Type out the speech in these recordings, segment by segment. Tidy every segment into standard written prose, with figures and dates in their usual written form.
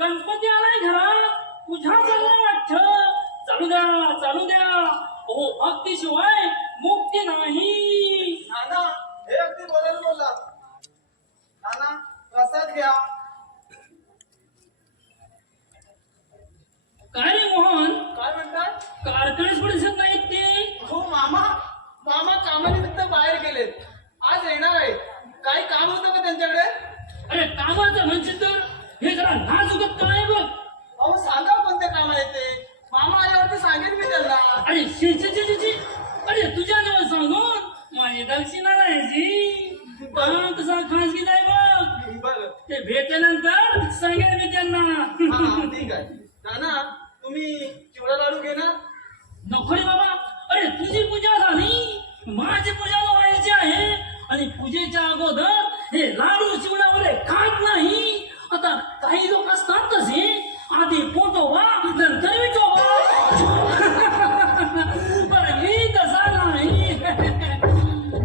गणपती आलाय घरात, पूजा चाललाय वाटतं. चालू द्या, चालू द्या. हो, भक्तीशिवाय मुक्ती नाही. नाना हे अगदी बरोबर बोलला. नाना प्रसाद घ्या. काय रे मोहन, काय म्हणतात? कारखानेच पण दिसत नाहीत ते. हो मामा, मामा कामानिमित्त बाहेर गेलेत, आज येणार आहेत. काही काम होतं का त्यांच्याकडे? अरे कामाचं म्हणजे तर हे जरा नाजुकत काय बघ. अहो सांगा कोणत्या कामाला येते. मामा आल्यावरती सांगेन मी त्यांना. अरे शी शी शी शी. अरे तुझ्या जवळ सांगून माझी दक्षिणा द्यायची. पण तसा खासगी नाही बघ. बरं ते भेटल्यानंतर सांगेन मी त्यांना. हा ठीक आहे. नाना तुम्ही चिवडा लाडू घेणार? नको रे बाबा. अरे तुझी पूजा झाली, माझी पूजा व्हायची आहे. आणि पूजेच्या अगोदर हे लाडू चिवडा वगैरे खात नाही. आता काही लोक असतात तसे, आधी पोटोबा नंतर विठोबा. बरं मी तसा नाही.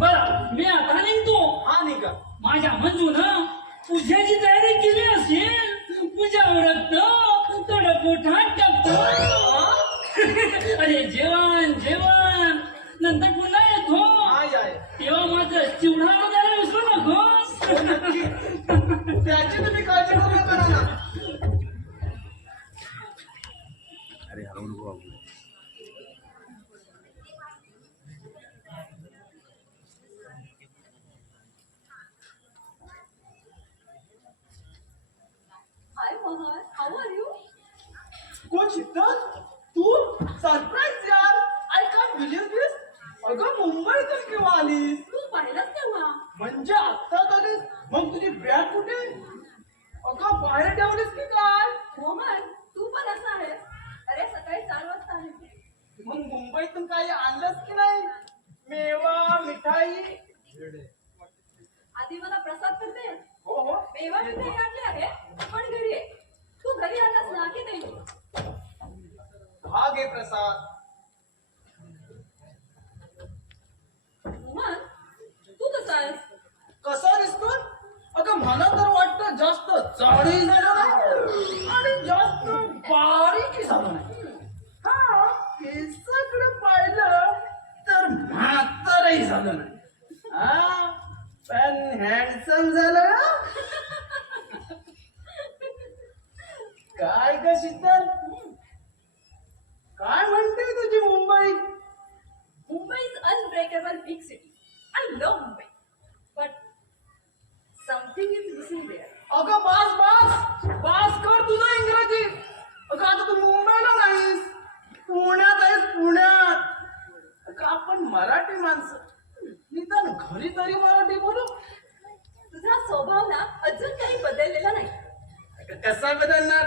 बरं मी आता निघतो. हा निघा. माझ्या मंजूनं पूजेची तयारी केली असेल. पूजा ओळखतो थोडं पोटात टाकतो. अरे जेवण जेवण नंतर पुन्हा येतो. तेव्हा माझं चिवडा वगैरे विसरू नकोस. त्याची तुम्ही काळजी करू नका नाना. अरे हलवून बाबू. Hi Mohan, how are you? कोण शीतल? तू? सरप्राईज यार. आय कांट बिलीव्ह दिस. अगं मुंबईतून केव्हा आलीस? तू पाहिलंच तेव्हा. म्हणजे आत्ताच आलीस? मग तुझी बॅग कुठे? अगं बाहेर ठेवलीस की काय? मोहन, तू पण असा आहेस. अरे सकाळी 4 वाजता आले. मग मुंबईतून काही आणलंस की नाही? मेवा मिठाई? आधी मला प्रसाद तर दे. हो हो. मेवा मिठाई आणली आहे, पण घरी आहे. तू घरी आलास ना की नाही? हा घे प्रसाद. मोहन, तू कसा आहेस? कसा दिसतो? अगं मला तर वाटतं जास्त जाडी झालं नाही आणि जास्त बारीक झालं नाही. हा केसाकडे पाहिलं तर म्हातारही झालं नाही. हा पण हँडसम झालं. काय ग शीतल, काय म्हणते तुझी Mumbai? Mumbai is unbreakable big city. I love Mumbai. But something is missing there. अगं बास बास बास कर तुझं इंग्रजी. अगं आता तू मुंबईला नाहीस, पुण्यात आहेस. पुण्यात अगं आपण मराठी माणसं, निदान घरी तरी मराठी बोलू. तुझा स्वभाव ना अजून काही बदललेला नाही. अगं कसा बदलणार?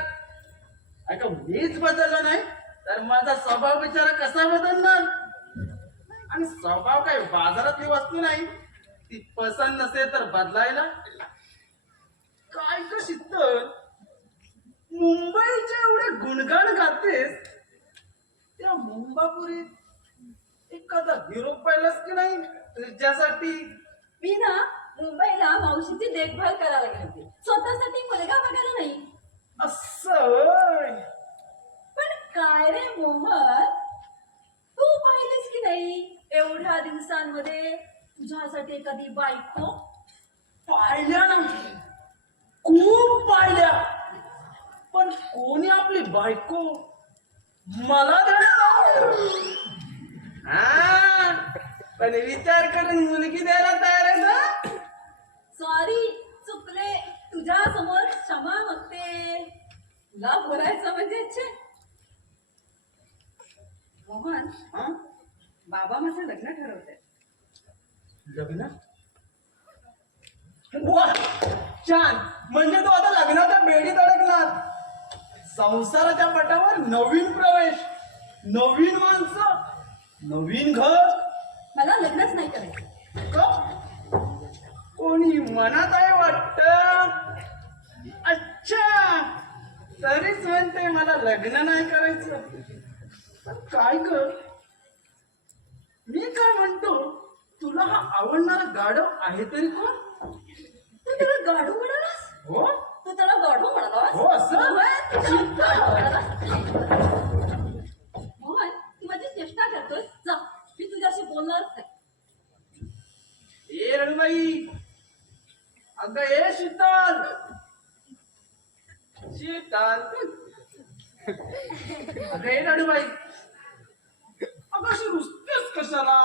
अगं मीच बदललो नाही तर माझा स्वभाव बिचारा कसा बदलणार? आणि स्वभाव काही बाजारातली वस्तू नाही, ती पसंत नसेल तर बदलायला. काय ग शीतल, मुंबईचे एवढे गुणगान गातेस, त्या मुंबापुरीत एखादा हिरो पाहिलास की नाही तुझ्यासाठी? मी ना मुंबईला मावशीची देखभाल करायला गेले होते, स्वतःसाठी मुलगा बघायला नाही. असं पण काय रे मोहन, तू पाहिलीस की नाही एवढ्या दिवसांमध्ये तुझ्यासाठी एखादी बायको? पाहिल्या नाही, खूप पाहिल्या, पण पण कोणी आपली बायको मला देणार? हा, पण विचार करून मुलगी द्यायला तयार आहे ना? सॉरी, चुकले. तुझ्या समोर क्षमा मागते. तुला बोलायचं म्हणजे छे. मोहन, हा? बाबा माझं लग्न ठरवते. लग्न? वा, छान. म्हणजे तू आता लग्नाच्या बेडीत अडकणार. संसाराच्या पटावर नवीन प्रवेश, नवीन माणसं, नवीन घर. मला लग्नच नाही करायचं. का? कोणी मनात आहे वाटत. अच्छा, तरीच म्हणते मला लग्न नाही करायचं. पण काय कर, मी काय म्हणतो, तुला हा आवडणारा गाढव आहे तरी कोण? तू त्याला गाढव म्हणालास? हो, तू त्याला गाढव म्हणालास? हो, असं? मोहन, तू त्याला गाढव म्हणालास? मोहन, तू माझी चेष्टा करतोय. जा, मी तुझ्याशी बोलणारच नाही. ए रणबाई, अगं ए शीतल, शीतल, अगं ए रणबाई, अगं अशी रुसतेस कशाला?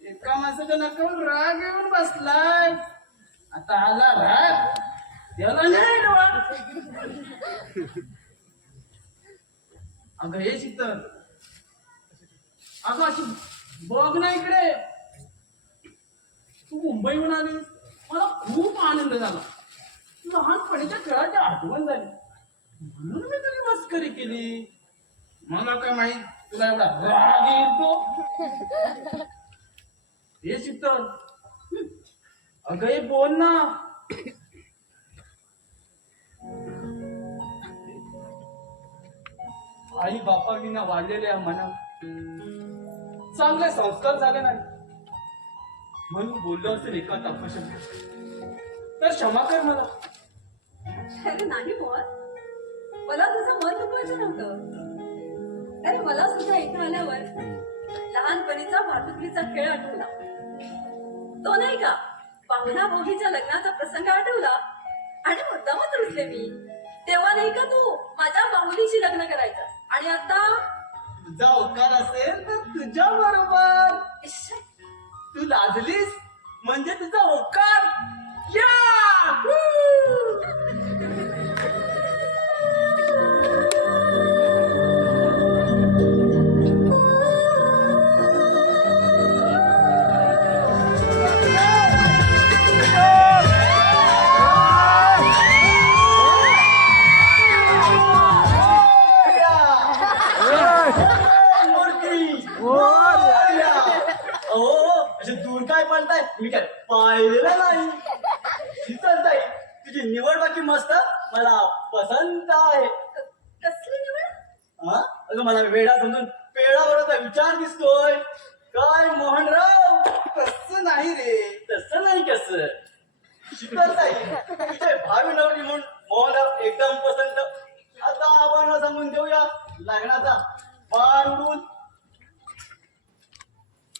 एका माणसाच्या नकावर राग येऊन बसलाय. आता आला राग, त्याला नाही डोळा. अगं हे शीतल, अगं अशी बघ ना इकडे. तू मुंबईहून आलीस, मला खूप आनंद झाला. लहानपणीच्या खेळाची आठवण झाली, म्हणून मी तुझी मस्करी केली. मला काय माहित तुला एवढा राग येतो. हे शीतल, अगं हे बोल ना. आई बापा विना वाढलेल्या मनात चांगले संस्कार झाले नाही, म्हणून बोललो असेल एका अपशब्द, तर क्षमा कर मला. अरे नाही मोहन, मला तुझं मन दुखवायचं नव्हतं. अरे मला सुद्धा इथं आल्यावर लहानपणीचा भातुकलीचा खेळ आठवला. तो नाही का पाहुणा भाऊजीच्या लग्नाचा प्रसंग आठवला आणि मुद्दामच रुसले मी. तेव्हा नाही का तू माझ्या बाहुलीशी लग्न करायचं आणि आता तुझा होकार असेल तर तुझ्या बरोबर. इश्श, तू लाजलीस म्हणजे तुझा होकार. या दूर काय पडताय, मी काय पाहिलेलं नाही. शीतलताई, तुझी निवड बाकी मस्त, मला पसंत आहे. कसली निवड? हा, अगं मला वेडा समजून पेडा बरोबर विचार दिसतोय. काय मोहनराव, तसं नाही रे. तसं नाही कसं. शीतलताई, तुझे भावी नवरी म्हणून मोहनराव एकदम पसंत. आता आपण सांगून देऊया लग्नाचा पार उडून.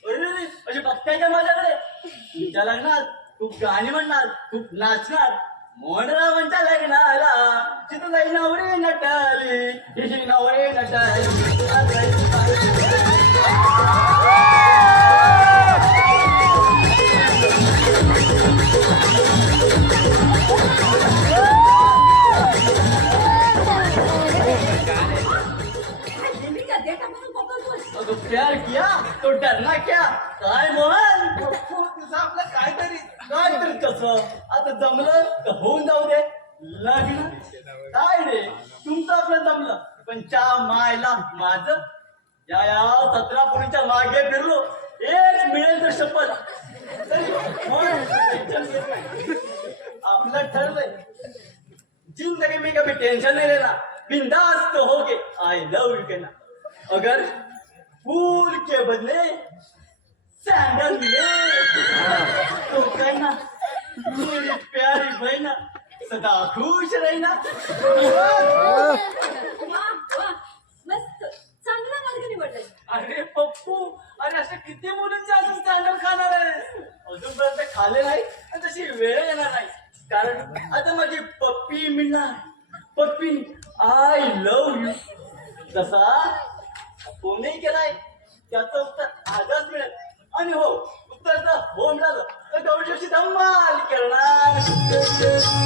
अरे अशी बघताय का माझ्याकडे? तुमच्या लग्नात खूप गाणी म्हणणार, खूप नाचणार. मोहनरावांच्या लग्नाला चितलाई नवरी नटाली, हिची नवरी नटाली. नेहमीच्या देठापासून पकडतोय. अगं प्यार किया तो डरना क्या? काय मोहन, तुझं आपलं काहीतरी कसं आता जमलं तर होऊन जाऊ दे. लग्न काय रे, तुमचं आपलं जमलं, पण च्या मायला माझं या 17 पोरीच्या मागे फिरलो, एक मिळेल तर शपथ. तरी मोहन, आपलं ठरलंय. जिंदगी में कभी टेंशन नहीं लेना, बिंदास तो होगे आई लव यू कहना. अगर फूल के बदले सैंडल मिले तो कहना मेरी प्यारी बहना सदा खुश रहना. वा, वा, मस्त, चांगला मार्ग निवडलाय. अरे पप्पू, अरे अशा किती मुलींचे अजून स्टँडर्ड खाणार आहे? अजूनपर्यंत खाल्ले नाही आणि तशी वेळ येणार नाही, कारण आता माझी पप्पी मिळणार. आय लव्ह यू जसा फोनही केलाय त्याचं उत्तर आजच मिळेल आणि हो उत्तर जर हो मिळालं तर गौरी दिवशी धमाल करणार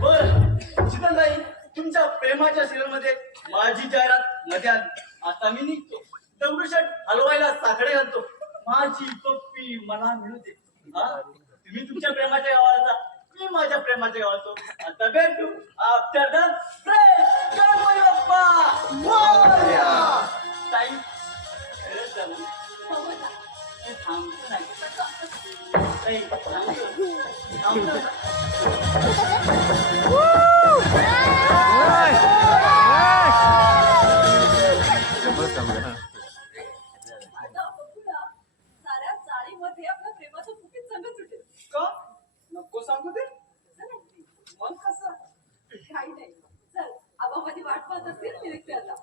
बरं शीतलताई तुमच्या प्रेमाच्या सिरियल मध्ये माझी जाहिरात मध्ये आली आता मी निघतो दगडूशेठ हलवायला साखळे घालतो माझी पप्पी मला मिळू दे हा तुम्ही तुमच्या प्रेमाच्या गावाला जा मी माझ्या प्रेमाच्या गावाला जातो आता भेटू आफ्टर द ब्रेक गणपती बाप्पा मोरया टाइम खरंच झालं हे थांबतो नाही थांबतो आता बघूया, साऱ्या चाळीमध्ये आपल्या प्रेमाचं फुकीत संगत सुटेल. का नको सांगू ते असं नाही. मग कसं काही नाही. चल, आबा मध्ये वाट पाहत असतील, मी निघते आता.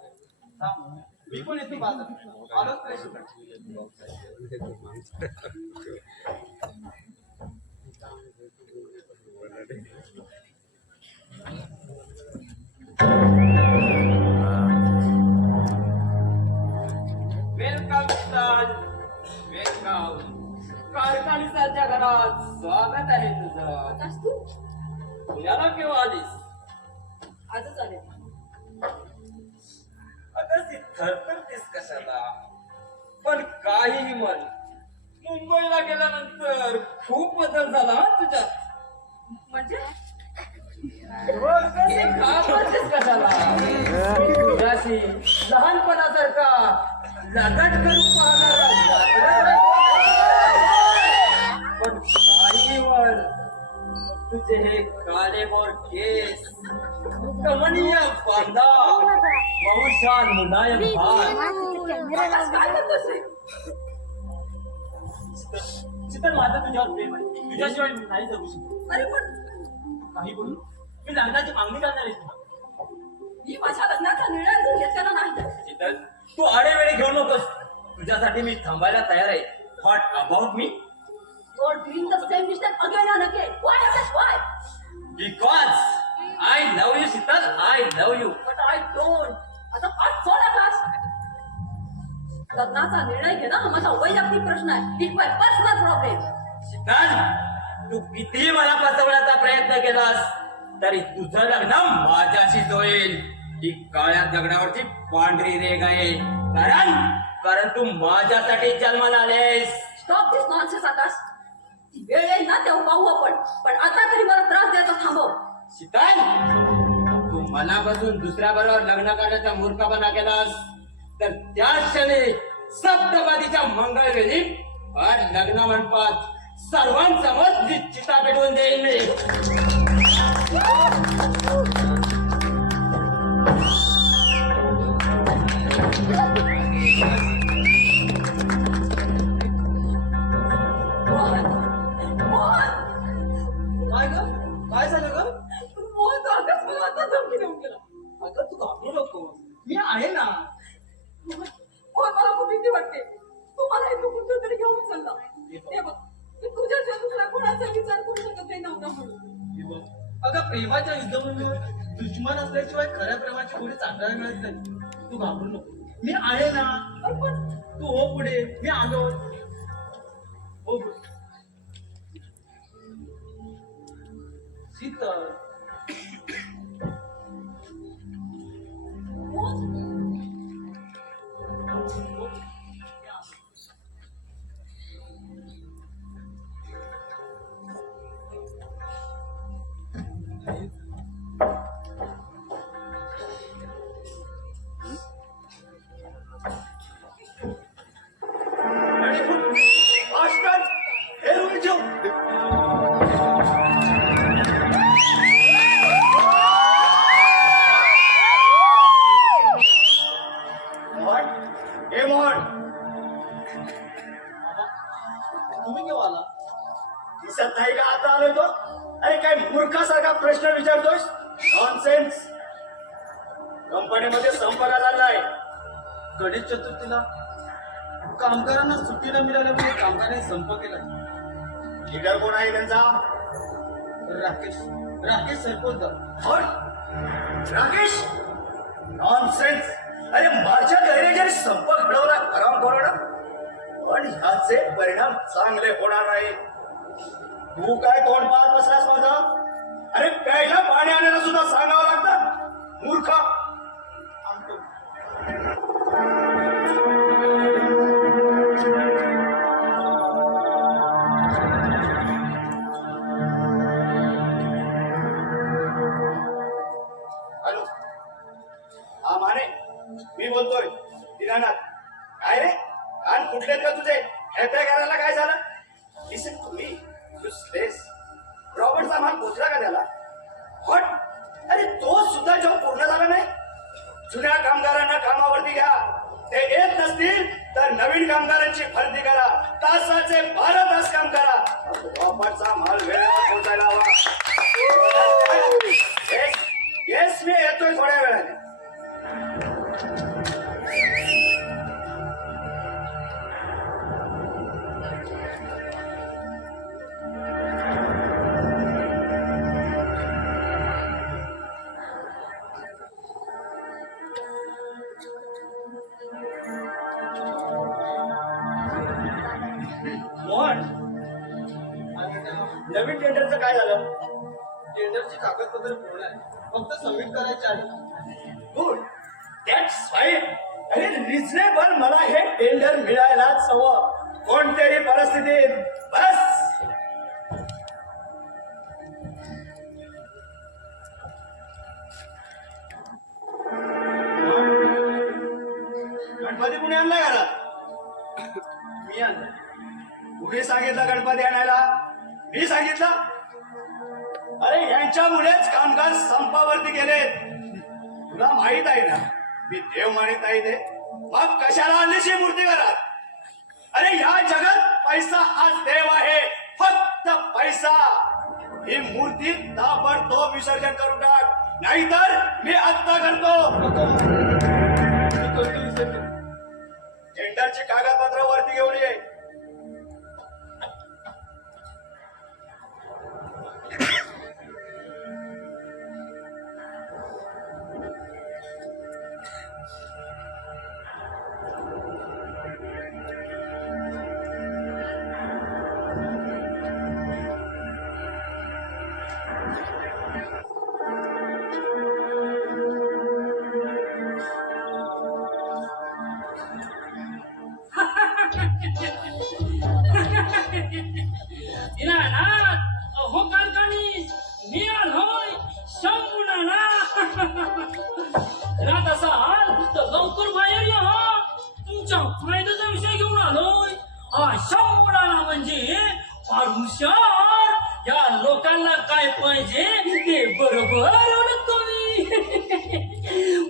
थांब, मी पण येतो बाजार आलोच पाहिजे वेलकम सर वेलकम कारखानीसाच्या घरात स्वागत आहे तुझं आकाश तू पुण्याला केव्हा आलीस आजच आले. अगं ती थरथरतीस कशाला पण काहीही म्हण मुंबईला गेल्यानंतर खूप बदल झाला हा तुझ्यात म्हणजे कशी घाबरतेस कशाला तुझ्याशी लहानपणासारखा लगट करून पाहणारा पण काही म्हण तुझे हे काळेभोर केस कमनीय बांधा बहुशान मुलायम भात आकाश काय करतोस रे? शीतल माझं तुझ्यावर प्रेम आहे तुझ्याशिवाय मी नाही जगू शकतो अरे पण काही बोलू मी लग्नाची मागणी करणार आहे तुला मी माझ्या लग्नाचा निर्णय अजून घेतलेला नाही. शीतल तू आडेवेळे घेऊ नकोस तुझ्यासाठी मी थांबायला तयार आहे what about me You're doing the same mistake again and again. Why, Akash? Why? Because I love you Sheetal I love you But I don't. आता पाच सोड आकाश. लग्नाचा निर्णय घेणं हा माझा वैयक्तिक प्रश्न आहे. It's my personal problem. Sheetal तू किती मला फसवण्याचा प्रयत्न केलास तरी तुझं लग्न माझ्याशीच होईल ही काळ्या दगडावरची पांढरी रेग आहे कारण तू माझ्यासाठी जन्माला आलेस Stop this nonsense, आकाश. ती वेळ येईल ना तेव्हा पाहू आपण. पण आता तरी मला त्रास द्यायचा थांबव. शीतल तू मनापासून दुसऱ्या बरोबर लग्न करण्याचा मूर्खपणा केलास तर त्या क्षणी सप्तपदीच्या मंगळवेळी लग्न मंडपात सर्वांसमोर जी चिता पेटवून देईल मी मोहन, मोहन, काय ग काय झालं ग मोहन, तो आकाश मला आता धमकी देऊन गेला. अगं तू घाबरू नको मी आहे ना मोहन, मला खूप भीती वाटते. तू मला इथं कुठं तरी घेऊन चालला. हे बघ, मी तुझ्या दुसऱ्या कोणाचा विचार करू शकत नाही नव्हता म्हणून. अगं प्रेमाच्या युद्धामध्ये दुश्मन असल्याशिवाय खऱ्या प्रेमाची गोडी चांगला मिळत नाही तू घाबरू नको मी आहे ना पण तू हो पुढे मी आलो हो पुढे. शीतल मोहन, आजकाल हे रुजो मोहन हे मोहन तुम्ही केव्हा आला दिसत नाही का आता आलोय तो? अरे काय मूर्खासारखा प्रश्न विचारतोस? नॉनसेन्स. कंपनीमध्ये संप का चाललाय? गणेश चतुर्थीला कामगारांना सुट्टी न मिळाल्यामुळे कामगारांनी संप केला. लीडर कोण आहे त्यांचा? राकेश सरपोतदार. कोण? राकेश? नॉनसेन्स. अरे माझ्या गैरेजर संप घडवला आराम करोडा, पण ह्याचे परिणाम चांगले होणार नाही. तू काय तोंड पाहत बसलास माझं? अरे प्यायला पाणी आणायला सुद्धा सांगावं लागतं, मूर्ख. आणतो. हॅलो, हा माने, मी बोलतोय. दिनानाथ. काय रे, कान फुटलेत का तुझे? हॅप्या करायला काय झालं? लिसन टू मी, युसलेस. रॉबर्टचा माल पोचला का त्याला? हॉट. अरे तो सुद्धा जॉब पूर्ण झाला नाही. जुन्या कामगारांना कामावरती घ्या, ते येत नसतील तर नवीन कामगारांची भरती करा. तासाचे 12 तास काम करा. रॉबर्टचा माल वेळेवर पोहोचायला हवा. येस, मी येतोय थोड्या वेळाने. मोहन, नवीन टेंडरचं काय झालं? टेंडरची कागदपत्र पूर्ण आहे, फक्त सबमिट करायचे आहे. Good, that's fine. अरे रिझनेबल, मला हे टेंडर मिळायलाच हवं कोणत्याही परिस्थितीत. बस. गणपती कुणी आणलाय घरात? मी आणलं. कुणी सांगितलं गणपती आणायला? मी सांगितलं? अरे यांच्यामुळेच कामगार संपावरती गेले. तुला माहित आहे ना मी देव मानित नाही ते. मग कशाला आणलीशी मूर्ती घरात? अरे या जगात पैसा हाच देव आहे, फक्त पैसा. ही मूर्ती ताबडतोब विसर्जन करून टाक, नाहीतर मी आत्ता करतो. मी करतो विसर्जन. टेंडरची कागदपत्र वरती घेऊन ये. दिनानाथ, अहो कारखानीस, मी आलोय शंभूनाना. रात असा हाल तर लवकर बाहेर या. तुमच्या फायद्याचा विषय घेऊन आलोय. हा शंभूनाना म्हणजे फार हुशार. या लोकांना काय पाहिजे ते बरोबर ओळखतो मी.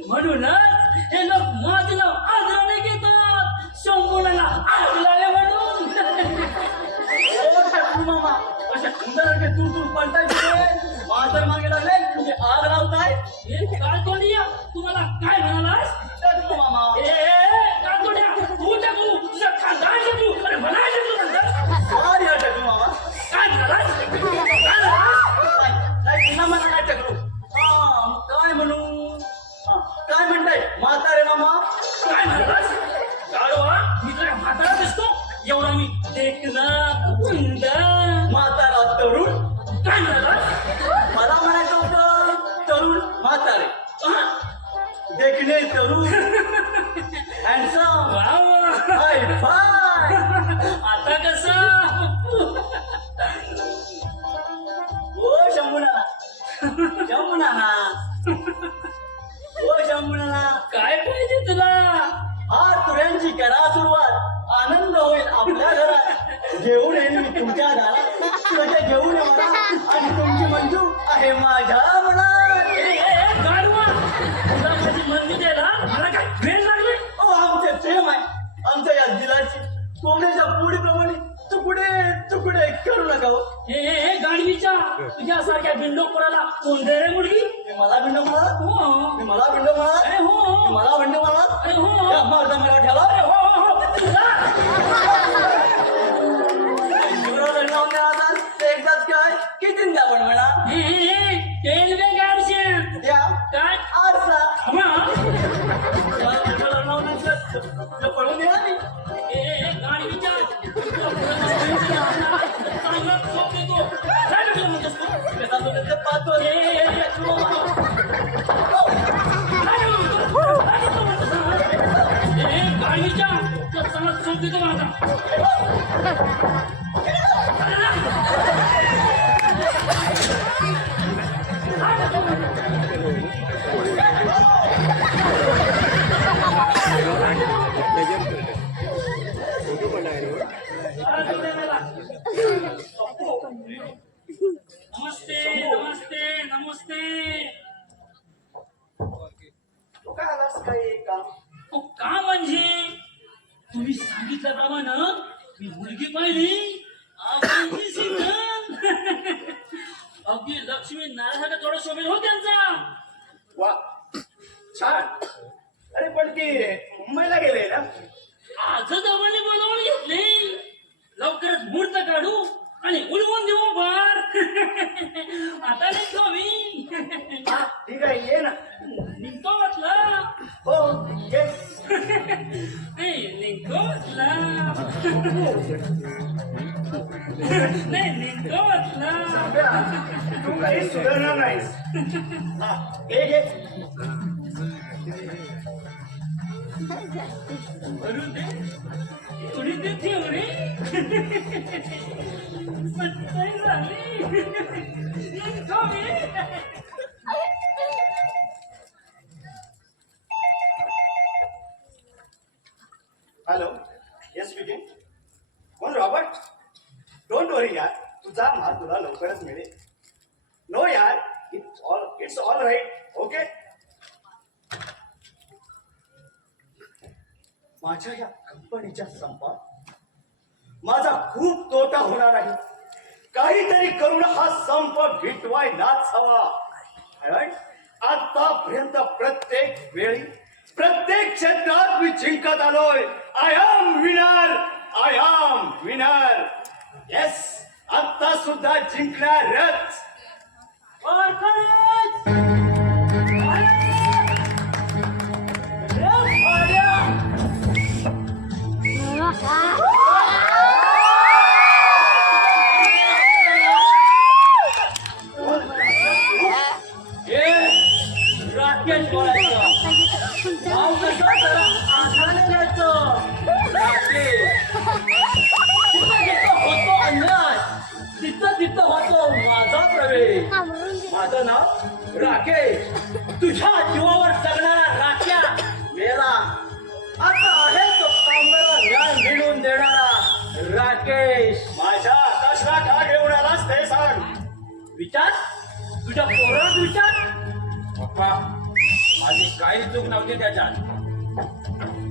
म्हणूनच हे लोक माझं नाव आदराने घेतात, शंभूनाना आग लावे म्हणून. मामा अशा सुंदर दूर दूर पलटायचे माझर मागे लागले. तुम्ही आग लावताय. काळतोंडिया, तुम्हाला काय म्हणालास? टकलू मामा. काळतोंडिया, तू टाकू तुझ्या खानदान टाकू आणि मला टाकू म्हणतात. सॉरी हा टकलू मामा. काय म्हणालास? नाही पुन्हा मला काय टकलू. हा मग काय म्हणू? हा काय म्हणताय म्हातारे मामा? काय म्हणालास? गाढवा, मी तुला म्हातारा दिसतो? एवढा मी देखना गुंड. म्हातारा तरुण. काय म्हणालास? मला म्हणायचं होतं तरुण म्हातारे. देखणे तरुण. हँडसम. वा वा. हाय फाय. आता कसं? ओ शंभूनाना. शंभूनाना. ओ शंभूनाना. काय पाहिजे तुला? हा तुऱ्यांची करा सुरुवात. आनंद होईल आपल्या घरात. घेऊन येईल मी तुमच्या दारात. तुझे घेऊन ये मला आणि तुमची मंजू आहे माझ्या मनात. गाढवा, तुला माझी मंजू द्यायला मला काय वेळ लागले? ओ आमचे प्रेम आहे आमच्या या दिलाची कोंबड्याच्या पोळीप्रमाणे तुकडे तुकडे काही करू नका हो. हे गाडवीच्या तुझ्यासारख्या बिंडोक पोराला कोण दे रे मुलगी? मी मला भिंड म्हणा, हो मी मला भिंड म्हणा, अरे हो मला भिंड म्हणा. अरे हो त्या माझा मला ठेवा. अरे हो जीवनात लावून द्या आता. ते एकदाच काय किती द्या पण म्हणा रेल्वे गाडशे द्या काय आरसा हमा पळून द्या मी. गाडवीच्या चांगला झोप देतो काय लागलं म्हणतोस तू? कसा तो त्याचे पाहतो. गाडवीच्या चांगला झोप देतो माझा नमस्ते नमस्ते नमस्ते. तू काय आलास काही काम? अहो, का म्हणजे तुम्ही सांगितल्याप्रमाणे मी मुलगी पाहिली आबांची सिंगल. अगदी लक्ष्मी नारायणाचा थोडा शोभेल हो त्यांचा. वा छान. अरे पण ती मुंबईला गेले ना? आजच आबांनी बोलावून घेतले. लवकरच मुहूर्त काढू आणि उडवून देऊ बार. आता निघतो मी. हा ठीक आहे ये ना. निघतो म्हटलं. हो येस. निघतो म्हटलं. नाही निघतो म्हटलं. तू काही सुधारणार नाहीस. हा घे घे. भरून दे थोडी दे ठेवणे. सत्ताई झाली. निघतो मी. Hello yes speaking. कोण रॉबर्ट? डोंट वरी यार, तुझा माल तुला लवकरच मिळेल. नो यार, इट्स ऑल राईट. ओके. माझ्या या कंपनीच्या संपात माझा खूप तोटा होणार आहे. काहीतरी करून हा संप भिटवायलाच हवा. कारण आतापर्यंत प्रत्येक वेळी प्रत्येक क्षेत्रात मी जिंकत आलोय. I am winner, I am winner. Yes, आता सुद्धा जिंकणारच. राकेश बोलायचं. नाव कसं तर आधाने घ्यायचं. राकेश. जिथं जिथं होतो अन्याय, तिथं तिथं होतो माझा प्रवेश. माझं नाव राकेश. तुझ्या जीवावर जगणारा राख्या मेला. आता आहे तो कामगाराला न्याय मिळवून देणारा राकेश. माझ्या आकाशला का घेऊन आलास ते सांग. विचार तुझ्या पोरात विचार. पप्पा माझी काही चूक नव्हती त्याच्यात.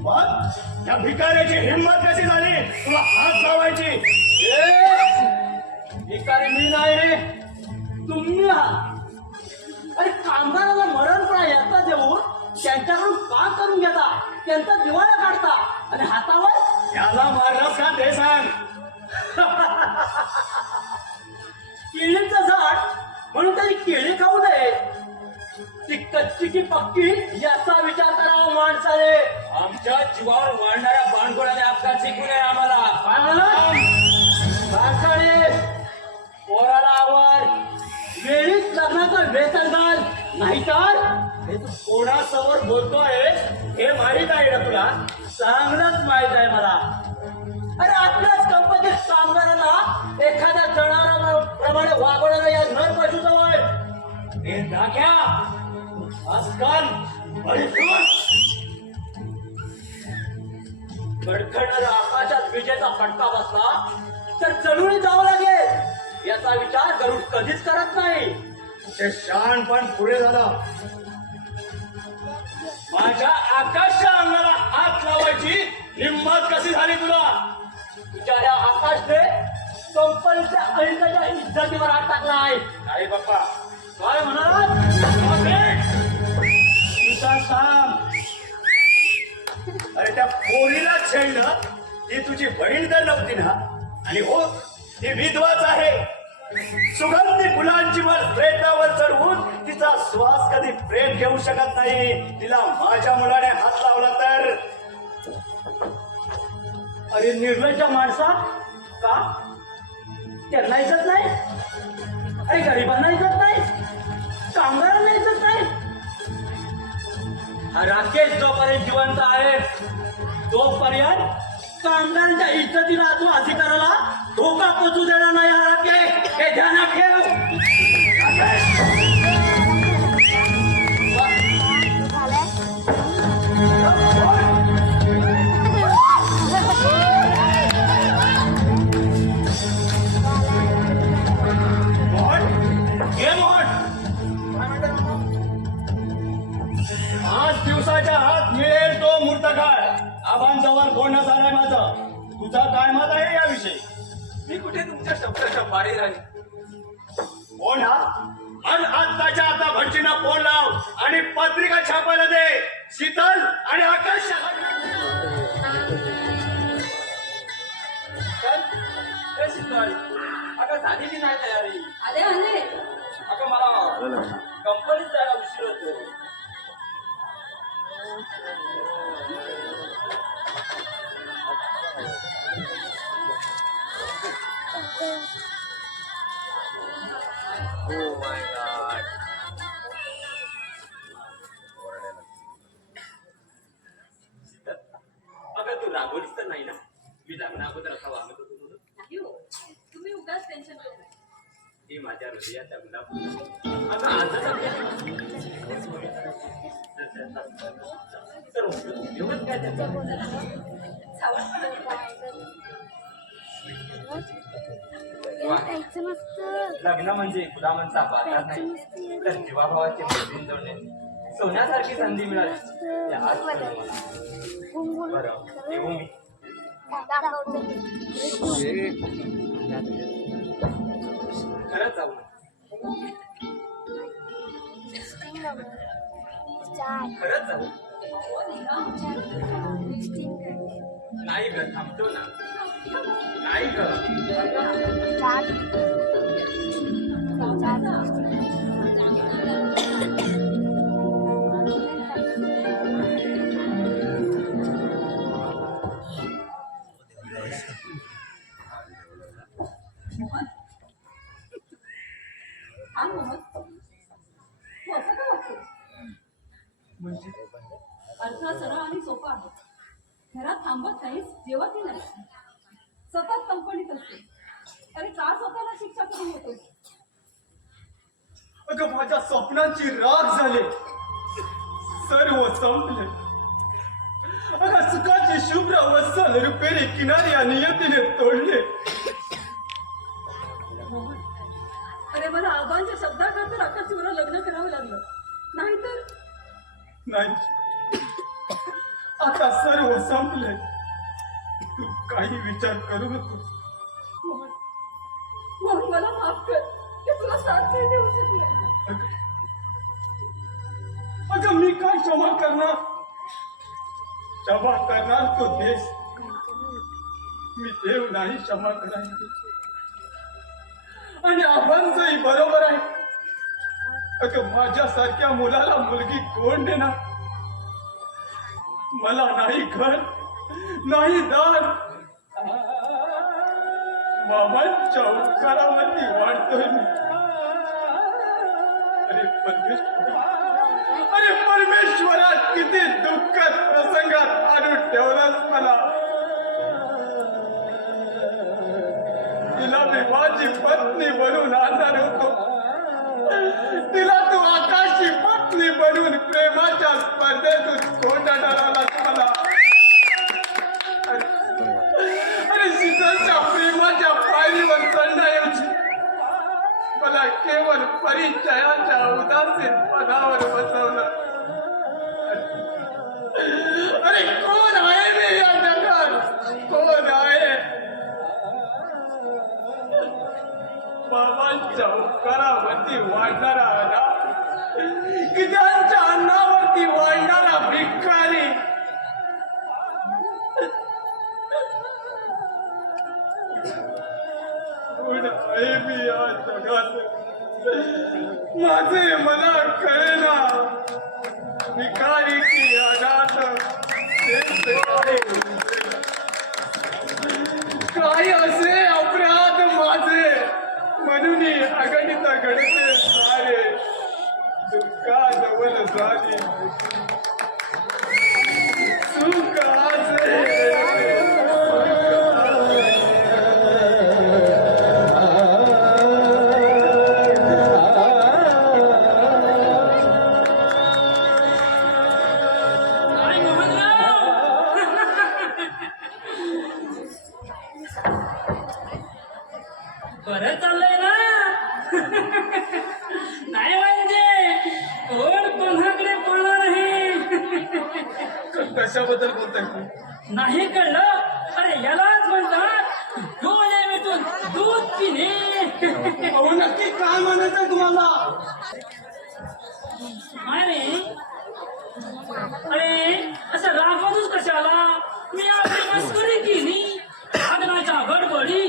मग या भिकाऱ्याची हिंमत कशी झाली तुला हात लावायची? भिकारी मी नाही रे, तुम्ही आहात. अरे कामगाराला मरणप्राय याचा देऊन त्यांच्याकडून काम करून घेता, त्यांचा दिवाळा काढता आणि हातावर याला मारलास का ते सांग. केळीचं झाड म्हणून त्यांनी केळी खाऊ नये. ती कच्ची की पक्की याचा विचार करावा माणसाने. आमच्या जीवावर वाढणाऱ्या बाणगोळ्याने अपघात शिकू नये आम्हाला. काय म्हणाला? बारकाणे, पोराला आवर, वेळीच लग्नाचा वेतन घाल, नाहीतर हे तू कोणासमोर बोलतोय हे माहित आहे ना तुला? चांगलंच माहित आहे मला. अरे आपल्याच कंपनीत कामगारांना एखाद्या जनावराप्रमाणे वागवणारा या नर पशुजवळ हे धाक्या आजकाल कडकडणाऱ्या आकाशात विजेचा फटका बसला तर चढून जावं लागेल याचा विचार गरुड कधीच करत नाही. ते शहाणपण पुढे झालं. माझ्या आकाशच्या अंगाला हात लावायची हिंमत कशी झाली तुला? बिचाऱ्या आकाशने कंपनीच्या अहिल्याच्या इज्जतीवर हात टाकला आहे. नाही बाप्पा, काय म्हणालात? अरे त्या पोरीला छेडणं ती तुझी बहीण तर नव्हती ना? आणि हो, ती विधवाच आहे. सुगंधी फुलांची वर प्रेतावर चढवून तिचा श्वास कधी प्रेम घेऊ शकत नाही. तिला माझ्या मुलाने हात लावला तर अरे निर्लज्ज माणसा, का त्यांना इज्जत नाही? अरे गरिबांना इज्जत नाही? कामगारांना इज्जत नाही? हा राकेश जोपर्यंत जिवंत आहे तोपर्यंत कामगारांच्या इज्जतीला तो अधिकाराला धोका पोचू देणार नाही. हा राकेश, हे ध्यानात ठेव. हे मोहन, पाच दिवसाच्या आत मिळेल तो मूर्त काळ. आबांजवळ बोलणं झालंय माझं. तुझा काय मत आहे याविषयी? मी कुठे तुमच्या शब्दाच्या बाहेर आहे? फोन हा आणि आत्ताच्या आता भटजींना फोन लाव आणि पत्रिका छापायला दे. शीतल आणि आकाश अगं झाली की नाही तयारी? आले आले. अगं मला कंपनीत जायला उशीर होतो. अगं तू रागवलीस तर नाही ना? मी लग्ना अगोदर असा वागत होतो म्हणून? नाही हो, तुम्ही उगाच टेन्शन घेऊ नका. हे माझ्या हृदयाच्या गुलाब. अगं आजच तर उपयोग काय त्याचा? लग्न म्हणजे गुलामांचा बाजार नाही, तर जीवाभावाचे मैत्रीण जोडणे सोन्यासारखी संधी मिळाली. या आज बरं येऊ मी. खरंच जाऊ ना? खरंच जाऊ? नाही ग, थांबतो ना. नाही ग. म्हणजे अर्थ सरळ आणि सोपा आहे. घरात थांबत नाहीस, जेवतही नाही, सतत कंपनीत असते. अरे का स्वतःला शिक्षा करून येतो? अगं माझ्या स्वप्नांची राख झाले, सर्व संपले. अगं सुखाची शुभ्र वत्सल रुपेरी किनारी या नियतीने तोडले. अरे मला आबांच्या शब्दाकरता आकाशशिवला लग्न करावं लागलं, नाहीतर नाही, आता सर्व संपले. तू काही विचार करू नकोस. मोहन, मोहन मला माफ कर, की तुला साथ नाही देऊ शकले. अगं मी काय क्षमा करणार? क्षमा करणार तो देश, मी देव नाही क्षमा करायची. आणि आबांचंही बरोबर आहे. अगं माझ्यासारख्या मुलाला मुलगी कोण देणार? मला नाही घर, नाही दार, बाबांच्या उपकारावरती वाढतोय मी. अरे परमेश्वरा, किती दुःखद प्रसंगात आणून ठेवलास मला. तिला मी माझी पत्नी बनून आणणार होतो, तिला तू आकाशी पत्नी बनून प्रेमाच्या स्पर्धेतून कोंडाळणार आलास मला. अरे शीतलच्या प्रेमाच्या पायरीवर चढण्याऐवजी मला केवळ परिचयाच्या उदासीन पदावर बसवलं. अरे कोण आहे मी या जगात? कोण आहे? बाबांच्या उपकारावरती वाढणारा अनाथ, की त्यांच्या अन्नावरती वाढणारा भिकारी, कोण आहे मी या जगात? माझे मला कळेना. भिकारी की अनाथ, तेच काय असे अपराध माझे, म्हणून अगणित घडते सारे. दुःखा जवळ झाली सुखाचे. काय मोहनराव? बरं चाललंय ना? नाही म्हणजे कोण कोणाकडे पळणार आहे? कशाबद्दल बोलताय तू? नाही कळलं? अरे यालाच म्हणतात डोळे मिटून दूध पिणे. अहो नक्की काय म्हणायचंय तुम्हाला? अरे असं रागवतच कशाला? मी आपली मस्करी केली. लग्नाच्या गडबडी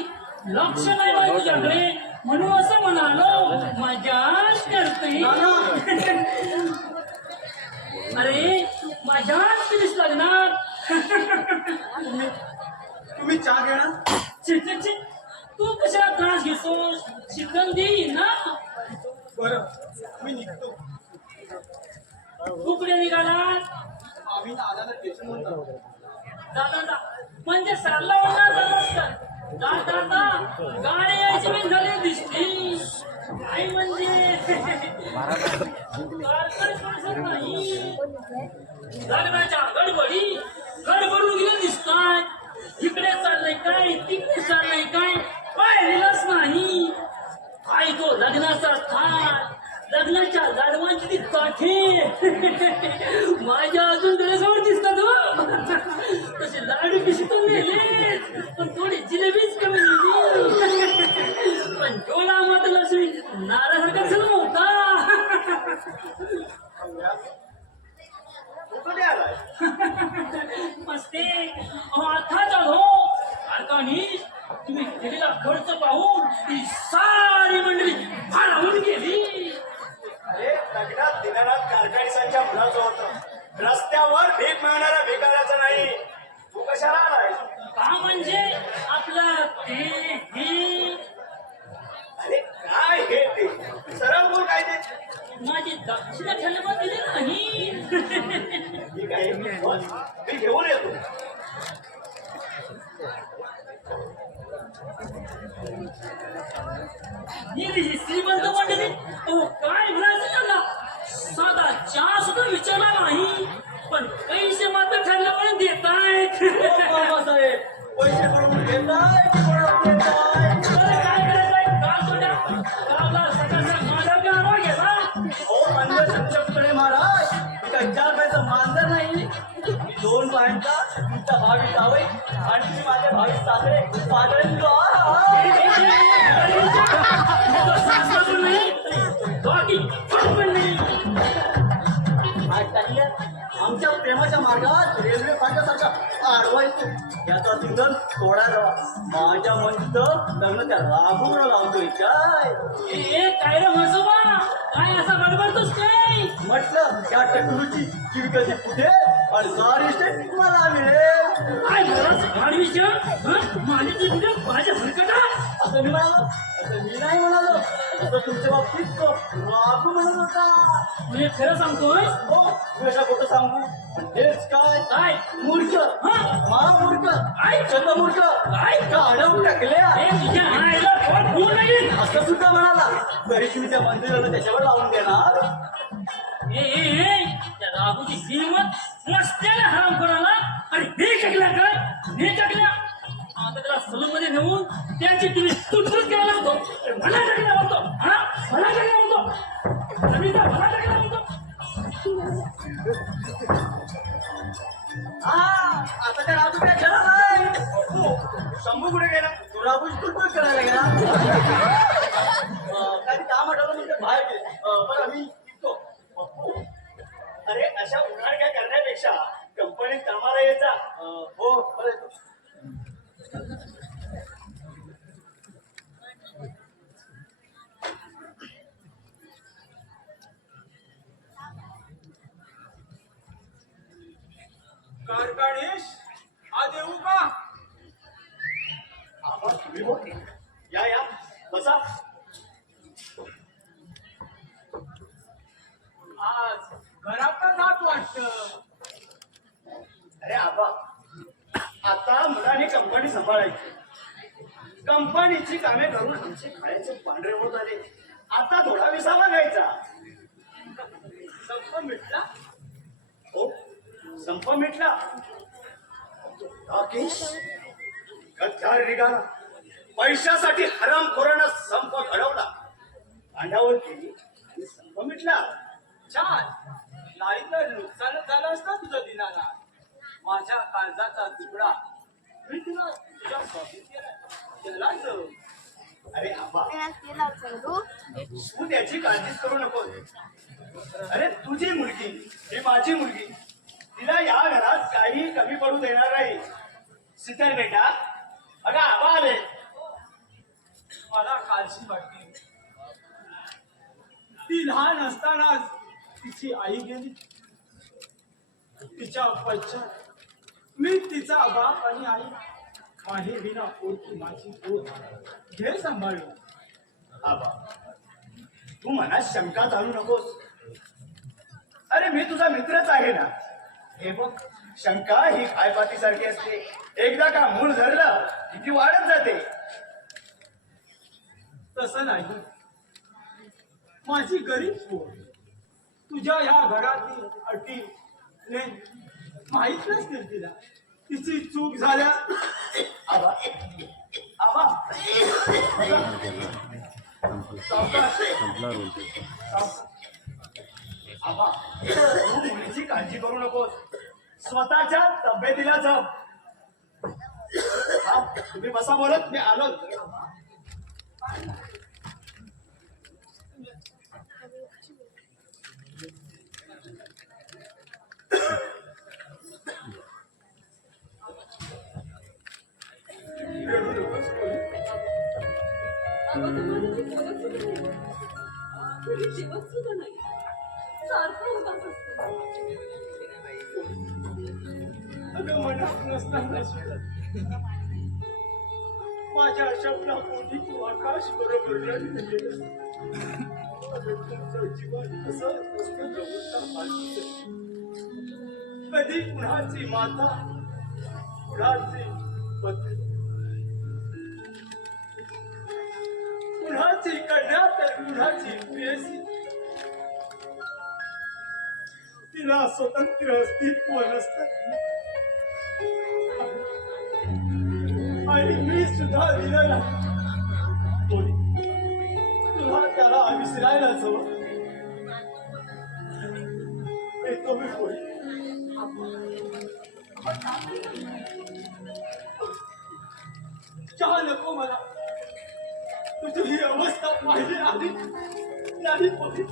लक्ष नाही बाई तुझ्याकडे, म्हणून असं म्हणालो. मजाच करते. अरे मजाच केलीस लग्नात. तुम्ही चहा घेणार? छी, छी, छी. तू कशाला त्रास घेतोस? शिकवण देईन ना. बरं मी निघतो. कुकडे निघाला? आम्ही नादाला स्टेशन म्हणतो. जाता म्हणजे सरला होणार जाता गाडी यायची मी झाली दिसली. आई म्हणजे नाही. लग्नाच्या गडबडून गेली दिसताय. इकडे चाललंय काय, तिकडे चाललंय काय, पाहिलेलंच नाही. आई तो लग्नाचा थाट, लग्नाच्या लाडवांची ती काठी माझ्या अजून ड्रेसवर दिसतात हो. तसे लाडू कशी तर मेले, पण थोडी जिलेबीच कमी झाली. पण डोळा मात्र लक्ष्मी नारासारखा झाला होता. तू कधी आलाय? मस्ते आता जालो अडकाणी. तुम्ही केलेला खर्च पाहून ती सारी मंडळी भारावून गेली. अरे लग्नात दिनानाथ कारखानीसांच्या मुलाचं होतं. रस्त्यावर भीक मागणाऱ्या भिकाऱ्याचं नाही. तू कशाला आलाय? का म्हणजे आपलं ते हे अरे काय हे ते? सरळ बोल काय ते? माझी दक्षिणा ठेवण्यावर दिली नाही. ठीक आहे मी घेऊन येतो. ही श्रीमंत मंडळी अहो काय म्हणायचं त्याला? साधा चहा सुद्धा विचारला नाही, पण पैसे मात्र ठरल्यामुळे देतायत. बाबासाहेब पैसे पडून घेताय की पडून देताय? अरे काय करायचंय? काल सोड्या गावला सकाळचा माझा गावा गेला. हो अंध संचपकडे महाराज, मी काही 4 पैसा मानधर नाही. मी 2 पायांचा तुमचा भावी जावई आणि तुम्ही माझे भावी सासरे आमच्या प्रेमाच्या मार्गात रेल्वे फाट्यासारखा आडवायचो. याचा सिग्नल थोडा रवा. माझ्या मनचं लग्न त्या राघूला लावतोय काय? काय रे म्हसोबा, काय असं बडबडतोस काय? म्हटलं त्या टकलूची जीव कधी कुठे आणि सारी स्टेट मला मिळेल. काय बरंच गाडवीच माझी तुझ्या माझ्या हरकता. असं मी म्हणालो? असं मी नाही म्हणालो. असं तुमच्या बाबतीत तो राघू म्हणत होता. मी खरं सांगतोय. हो मी अशा खोटं सांगू? पण तेच काय काय मूर्ख, महामूर्ख, चंद्रमूर्ख, का अडवून टाकल्या हे तुझ्या आईला कोण फोन नाही. असं सुद्धा म्हणाला. तरी तुम्ही त्या मंदिराला त्याच्यावर लावून देणार? त्या राघूची किंमत नसत्याने हराम कोणाला. आणि हे टाकल्या काय, हे टाकल्या. आता त्याला सलून मध्ये नेऊन त्याची तुम्ही तुटून करायला होतो. मला टाकला होतो, मला टाकला होतो, मला टाकला होतो. आता त्या राजू काय केला नाही. शंभू कुठे गेला? तो राजू तुटून करायला गेला. करण्यापेक्षा कंपनीत कामाला यायचा. हो बरं येतो. कारखानीश आज येऊ का? आबा तुम्ही हो या या बसा. आज घरात जात वाटत. अरे आबा आता मुलाने कंपनी सांभाळायची. कंपनीची कामे करून आमचे खाण्याचे पांढरे होत आले. आता थोडा विसावा घ्यायचा. संप मिटला. हो संप मिटला. राकेश गद्दार निघाला. पैशासाठी हरामखोरांना संप घडवला. अंडावर केली आणि संप मिटला. छान. नाहीतर नुकसानच झालं असतं तुझं दिनाला. माझ्या काळजाचा तुकडा मी तुला तुझ्या स्वाधीन केला. त्यालाच अरे आबा तू त्याची काळजीच करू नको. अरे तुझी मुलगी ही माझी मुलगी. तिला या घरात काही कमी पडू देणार नाही. शीतल बेटा अगं आबा आले. मला काळजी वाटते. ती लहान असतानाच तिची आई गेली. तिच्या पश्चात मी तिचा बाप आणि आई माही विना पोटी माझी पोट घे सांभाळलं. आबा तू मनात शंका चालू नकोस. अरे मी तुझा मित्रच आहे ना. हे बघ शंका ही खायपातीसारखी असते. एकदा का मूळ धरलं की ती वाढत जाते. तसं नाही. माझी गरीब पोर तुझ्या ह्या घरातील अटी माहित नसतील तिला. तिची चूक झाल्या. आबा आबा सावकाश. आबा तू मुलीची काळजी करू नकोस. स्वतःच्या तब्येतीला जप. हा तुम्ही बसा बोलत मी आलो. अगं तुम्हाला ती बोलत सुद्धा नाही. तुम्ही जेवत सुद्धा नाही. सारखं उपास असतो. अगं मनात नसताना माझ्या शब्दापोटी तू आकाश बरोबर रडलेलं. तुमचं जीवन कसं असतं जवळचा पाहिजे. कधी कुणाची माता कुणाची पत्नी कुणाची कन्या तर कुणाची प्रेयसी. तिला स्वतंत्र अस्तित्व नसतं. आणि मी सुद्धा दिलं नाही. तुला त्याला विसरायला हवं. येतो मी पोरी. चहा नको मला. तुझी ही अवस्था पाहिजे आधी नाही पोरी.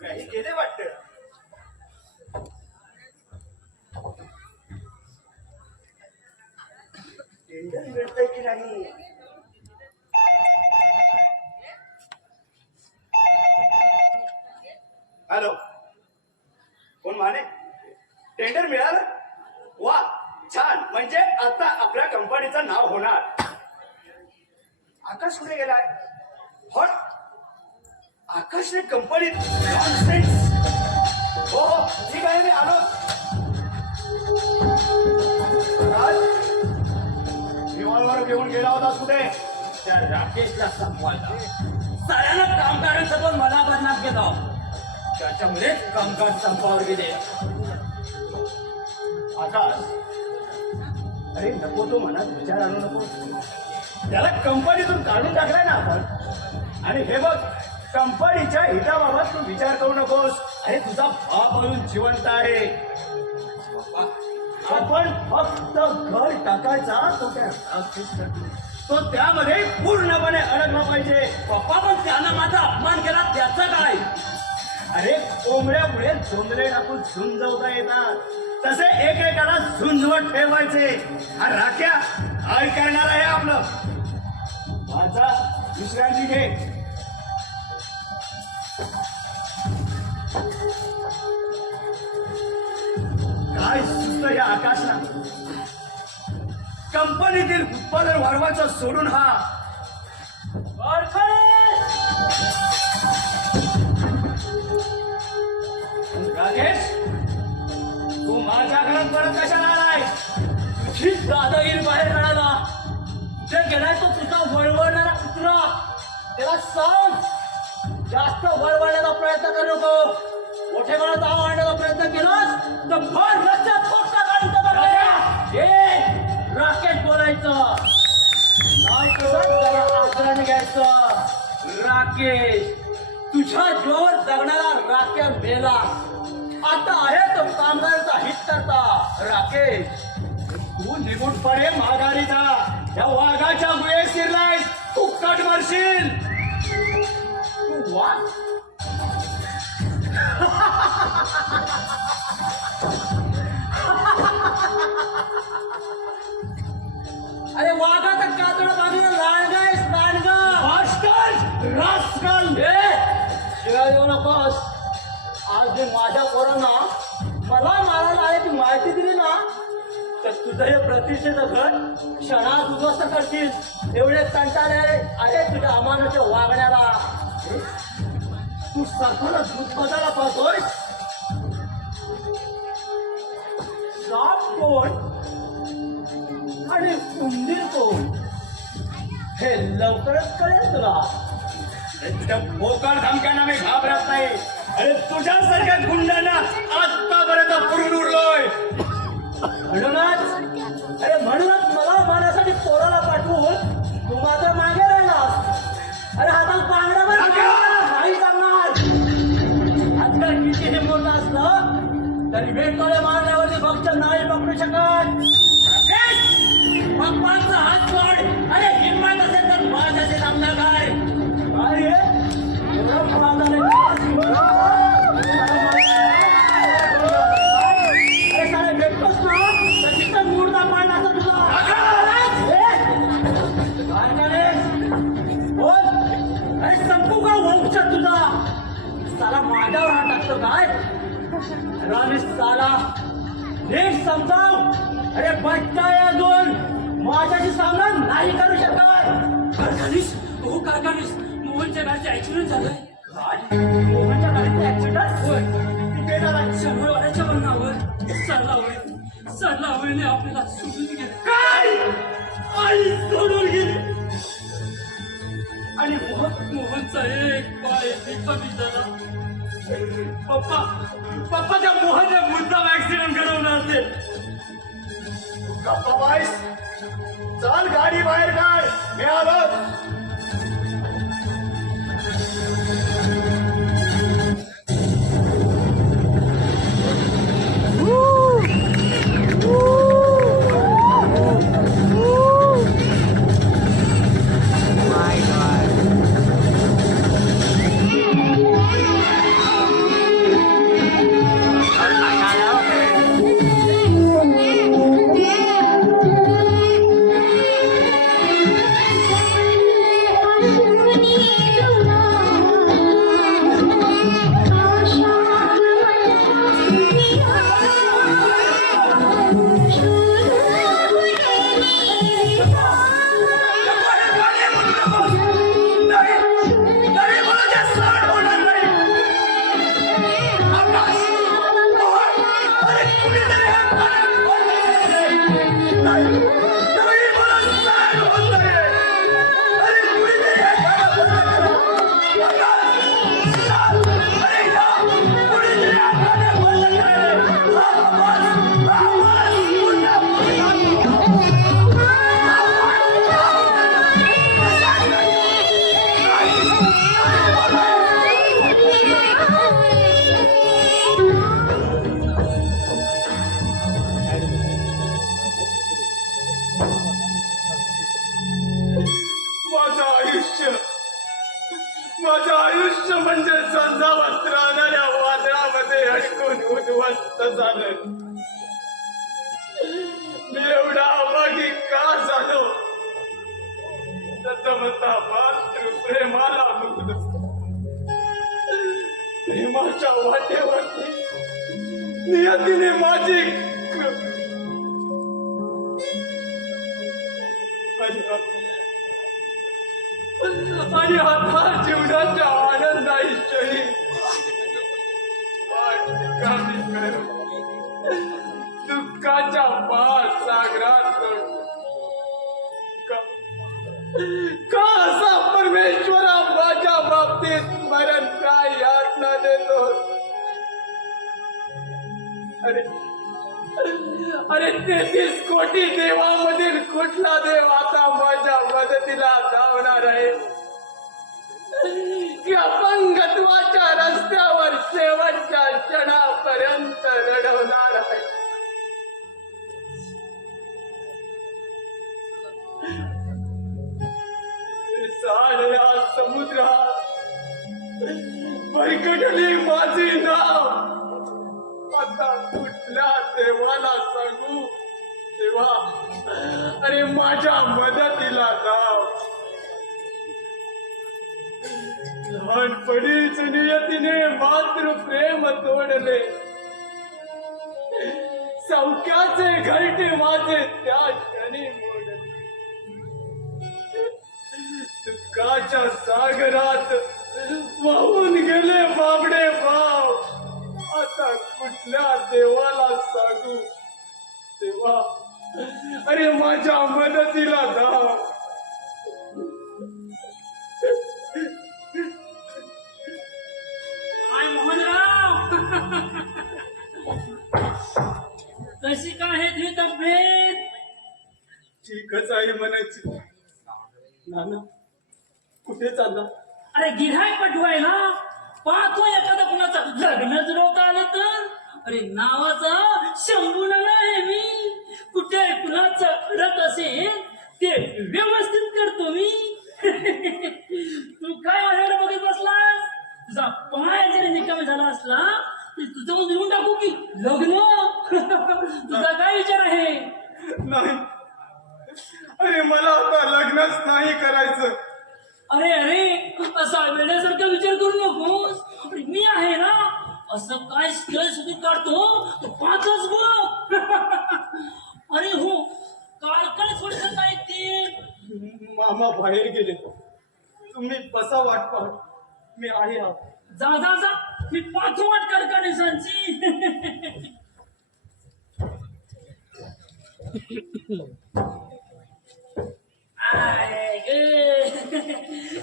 काही गेले वाटत. टेंडर मिळतंय की नाही. हॅलो कोण माने. टेंडर मिळालं. वा छान. म्हणजे आता आपल्या कंपनीचं नाव होणार. आकाश कुठे गेलाय. हॉट आकाशने कंपनीत. हो हो ठीक आहे मी आलो. रिव्हॉल्वर घेऊन गेला होता कुठे. त्या राकेशला संपवायला साऱ्याला कामगारांसोबत मला बदनाम केला. त्याच्यामुळेच कामगार संपावर गेले. आकाश अरे नको तो मनात विचार आणू नको. त्याला कंपनीतून काढून टाकलाय ना आपण. आणि हे बघ कंपनीच्या हिताबाबत तू विचार करू नकोस. अरे तुझा बाप अजून जिवंत आहे. आपण फक्त घर टाकायचा तो त्यामध्ये पूर्णपणे अडकला पाहिजे. पप्पा पण त्यानं माझा अपमान केला त्याचं काय? अरे कोंबड्यामुळे झोंबले टाकून झुंजवता येतात तसे एकेकाला झुंजवत ठेवायचे. हा राख्या काय करणार आहे आपलं? माझा विश्रांती घे. काय सुचलं या आकाशला? कंपनीतील उत्पादन वाढवायचं सोडून हा राजेश, तू माझ्या घरात परत कशाला आलाय? तुझी दादागिरी बाहेर काढायला जे गेलाय तो तुझा वळवळणारा कुत्रा. त्याला सांग जास्त वळवळण्याचा प्रयत्न करू नको. मोठेपणा दावा आणण्याचा प्रयत्न केलास तर फार लक्षात पोटला काढून राकेश बोलायचं. नाही तर त्याला आदराने घ्यायचं. राकेश, तुझ्या जोर जगणारा राख्या मेला. आता आहे तो कामगारांचा हित करता. राकेश, तू निघून पडे माघारी जा. या वाघाच्या मुळे शिरलायस तू कट मारशील. तू वाघ? अरे वाघाचा कातडा बाजूला लांडगायस लांडगा. रास्कल! शिवाय देऊ नकोस. आज जे माझ्या पोरांना मला मारायला आल्याची माहिती दिली ना तर तुझं हे प्रतिष्ठेचं घर क्षणात उद्ध्वस्त करतील. एवढे कंटाळे आहे तुझ्या अमानाच्या वागण्याला. तू सारखाला दूध बजायला पाहतोय. साप कोण आणि उंदीर कोण हे लवकरच कळेल तुला. तुझ्या बोकाड धमक्यांना मी घाबरत नाही. अरे तुझ्यासारख्या गुंडांना आतापर्यंत पुरून उरलोय. म्हणूनच मला मारण्यासाठी पोराला पाठवून तू मात्र मागे राहिलास. अरे हातात पांगडा नाही करणार. आजकाल किती हे मोठं असलं तरी वेटोळे मारण्यावरती भक्त नाही पकडू शकत. पप्पांचा हात सोड. अरे हिंमत असेल तर माझ्याशी सामना काय? अरे एवढं प्राधान्य अरे सारे भेटतोस ना तर तिथं मुर्दा पाडला असता तुझा. काय करेस? बोल. अरे संपू का वंश तुझा? साला माझ्यावर हात टाकतो काय? रमेश साला नीट समजाव. अरे बच्चा आहे अजून. माझ्याशी सामना नाही करू शकत. कारखानीस हो कारखानीस मोहनच्या गाडीचं ऍक्सिडेंट झालंय. काय? मोहनच्या गाडीचं ऍक्सिडेंट? होय, कुठे झाला? शनिवारच्या वरणावर सरलावळीने आपल्याला सोडून गेले. काय? आई सोडून गेली. आणि मोहनचा एक पाय कमी झाला. पप्पाच्या मोहनने मुद्दाम ऍक्सिडेंट घडवला असेल. गप्पा बाईस. चल गाडी बाहेर काढ. मी आलो. माझं आयुष्य म्हणजे झंझावत राहणाऱ्या वादळामध्ये अडकून उद्ध्वस्त झालं. मी एवढा अभागी का झालो? दत्तमता मातृप्रेमाला मुग्ध, प्रेमाच्या वाटेवरती नियतीने माझी आणि आता जीवनाच्या आनंदाची क्षणी दुःखाच्या महासागरात का असा परमेश्वरा माझ्या बाबतीत मरण काय यातना देतो? अरे अरे 33 कोटी देवामधील कुठला देव आता माझ्या मदतीला धावणार आहे? या अपंगत्वाच्या रस्त्यावर शेवटच्या क्षणापर्यंत रडवणार आहे? साऱ्या समुद्रात भरकटली माझी नाव. आता कुठल्या देवाला सांगू? देवा, अरे माझ्या मदतीला धाव. लहानपणीच नियतीने मात्र प्रेम तोडले. सौख्याचे घरटे माझे त्या क्षणी मोडले. दुःखाच्या सागरात वाहून गेले बाबडे भाव. आता कुठल्या देवाला सांगू? देवा, अरे माझ्या मदतीला धाव. काय मोहनराव, कशी काय आहे तुझी तब्येत? ठीकच आहे म्हणायची. नाना, कुठे चालला? अरे गिऱ्हाईक पटवायला पाहतो एखादा कुणाचा लग्न जुळवता आलं तर. अरे नावाचा शंभू आहे मी. कुठे कुणाचं अडत असेल ते व्यवस्थित करतो मी. तू काय माझ्याकडे बघत बसलास? तुझा पाय जरी निकामी झाला असला तरी तुझं लिहून टाकू की लग्न. तुझा काय विचार आहे? नाही, अरे मला आता लग्नच नाही करायचं. अरे अरे, असा वेड्यासारखा विचार करू नकोस. मी आहे ना. असं काय स्केल सुधी काढतो तो पाचच बघ. अरे हो, काल सोडत नाही ते. मामा बाहेर गेले. तुम्ही बसा वाट पाहत, मी आहे आत. जा जा जा, मी पाचो वाट कारखान्याची.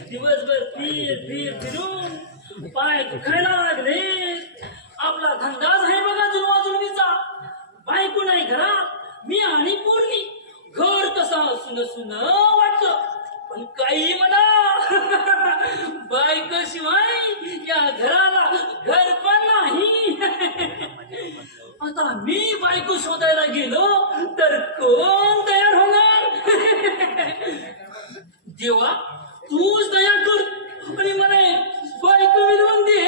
दिवसभर फिरून पाय दुखायला लागले. आपला धंदाच आहे बघा जुलवा जुलवीचा. बायको नाही घरात, मी आणि पोरगी. घर कसा सुन सुन वाटत, पण काही म्हणा बायको शिवाय या घराला घर पण नाही. आता मी बायको शोधायला गेलो तर कोण तयार होणार? देवा, तूच दया कर आणि मला बायको मिळवून दे.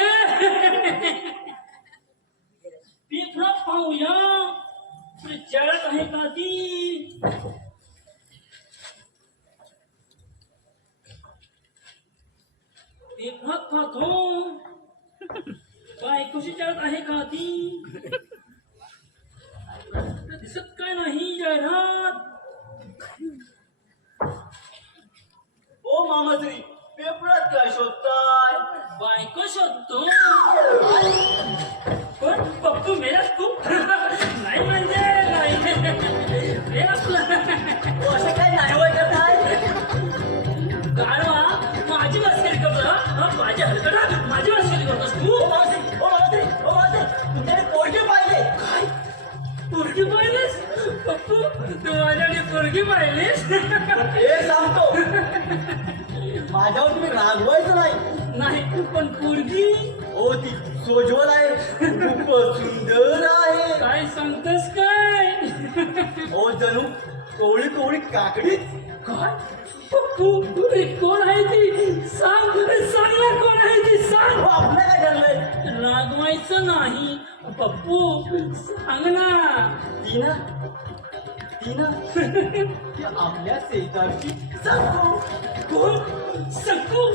पेपरात पाहूया जळत आहे का ती. पेपरात पाहतो बायकोशी जळत आहे का ती. दिसत काय नाही जाहिरात. ओ मामाश्री, पेपरात काय शोधताय? बायको शोधतो. पण पप्पू मेला तू नाही म्हणजे नाही. हे आपलं ओ, असं काय नाही होय करताय? गाढवा, माझी मस्करी करतो. माझी हलकटा माझी मस्करी करतोस तू. ओ मामाश्री, तुमच्याकडे पोरगी पाहिजे. काय पोरगी पाहिलीस? पप्पू, तू माझ्याकडे पोरगी पाहिलीस? हे सांगतो, माझ्यावर तुम्ही रागवायचं नाही. नाही, पण पोरगी ओ ती सोज्वल आहे, खूप सुंदर आहे. काय सांगतोस काय? ओ जणू कोवळी कोवळी काकडी काय पप्पू अरे कोण आहे ती सांग अरे सांग ना कोण आहे ती सांग आपलं काय ठरलंय रागवायचं नाही पप्पू सांग ना ती ना ती आपल्या शेजारची संकू. कोण सकू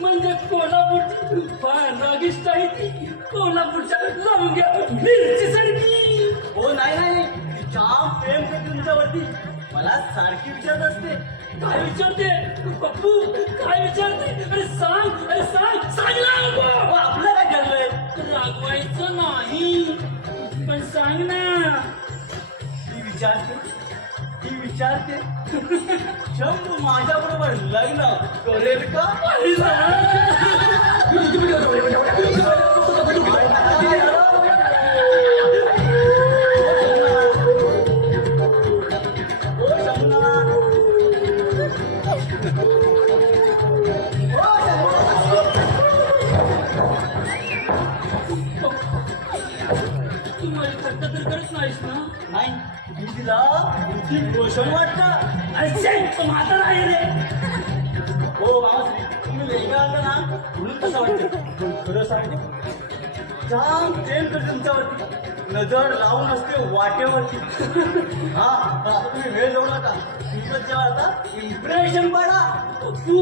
म्हणजे कोल्हापूर फार रागिष्ट आहे ती कोल्हापूरच्या लवंग्या मिरची सारखी हो नाही ती जाम प्रेम करते तुमच्यावरती. मला सारखी विचारत असते काय विचारते पप्पू काय विचारते अरे सांग ना हो, अप्पा. आपलं काय ठरलंय रागवायचं नाही पण सांग ना ती विचारते शंभू माझ्या बरोबर लग्न करेल का ओ शंभूनाना. तू माझी थट्टा तर करत नाहीस ना नाही मी तिला किती रोशन वाटतं. अरे तो म्हातारा आहे रे हो मावशी तुम्ही वेगळा आला ना म्हणून तसं वाटतं. पण खरं सांगते जाम प्रेम करते तुमच्यावरती. नजर लावून असते वाटेवरती. हा आता तुम्ही वेळ जाऊ नका. तुमचं जेव्हा आता इम्प्रेशन पडा. तू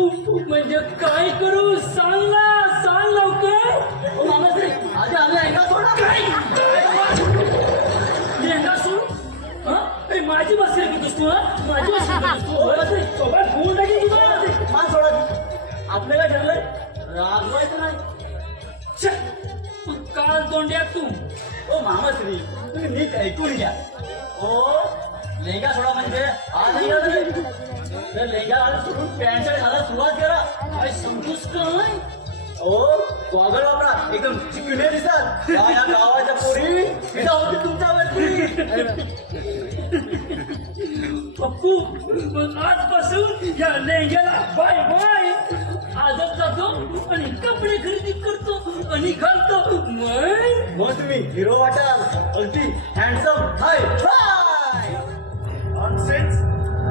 म्हणजे काय करू सांग लवकर हो मामाश्री आधी आम्ही ऐका सोडा. लेंगा सोड अरे माझी बस घेतोस तू माझी बस घेतोस तू सोबत फोन टाकेल तुला मान सोडा ती. आपलं काय ठरलंय रागवायचं नाही. तू काल तोंड्यात तू ओ मामाश्री तुम्ही नीट ऐकून घ्या. ओ लेंगा सोडा म्हणजे हा लेंगा नाही. तर लेंगा घालून सोडून पॅन्ट शर्ट घालायला सुरुवात करा. काय सांगतोस काय ओ गॉगल वापरा एकदम चिकने दिसतात. या गावाच्या पोरी फिदा होती तुमच्यावरती. पप्पू मग आजपासून या लेंग्याला बाय बाय आजच जातो आणि कपडे खरेदी करतो आणि घालतो मग तुम्ही हिरो वाटाल. अगदी हँडसम हाय हाय. नॉनसेन्स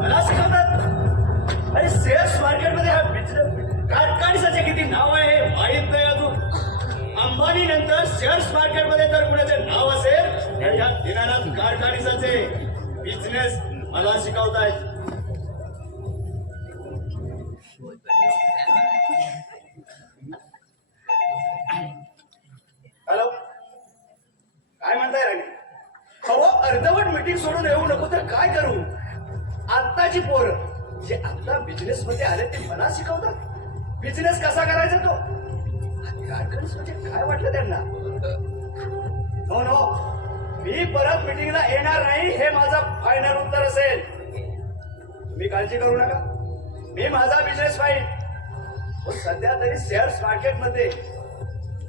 मला शिकवतात अरे शेअर्स मार्केटमध्ये हा बिझनेस कारखानीसाचे किती नाव आहे हे माहीत नाही अजून. अंबानी नंतर शेअर्स मार्केटमध्ये तर कुणाचे नाव असेल तर या दिनानाथ कारखानीसाचे बिझनेस मला शिकवतायत. हॅलो काय म्हणताय राणी हवं अर्धवट मीटिंग सोडून येऊ नको तर काय करू. आत्ताची पोरं जे आता बिझनेस मध्ये आले ते मला शिकवतात बिझनेस कसा करायचा तो. कारखानीस म्हणजे काय वाटलं त्यांना. नो मी परत मीटिंगला येणार नाही हे माझं फायनल उत्तर असेल. तुम्ही काळजी करू नका मी माझा बिझनेस पाहिजे. सध्या तरी शेअर्स मार्केटमध्ये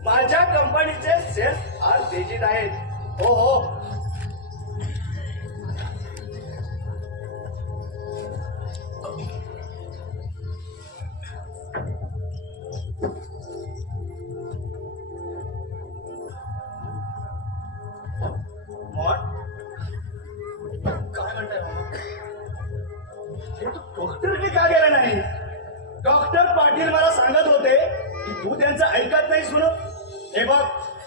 माझ्या कंपनीचे शेअर्स फार तेजीत आहेत. हो काय म्हणताय डॉक्टरने का गेला नाही. डॉक्टर पाटील मला सांगत होते की तू त्यांचं ऐकत नाहीस म्हणून. हे बघ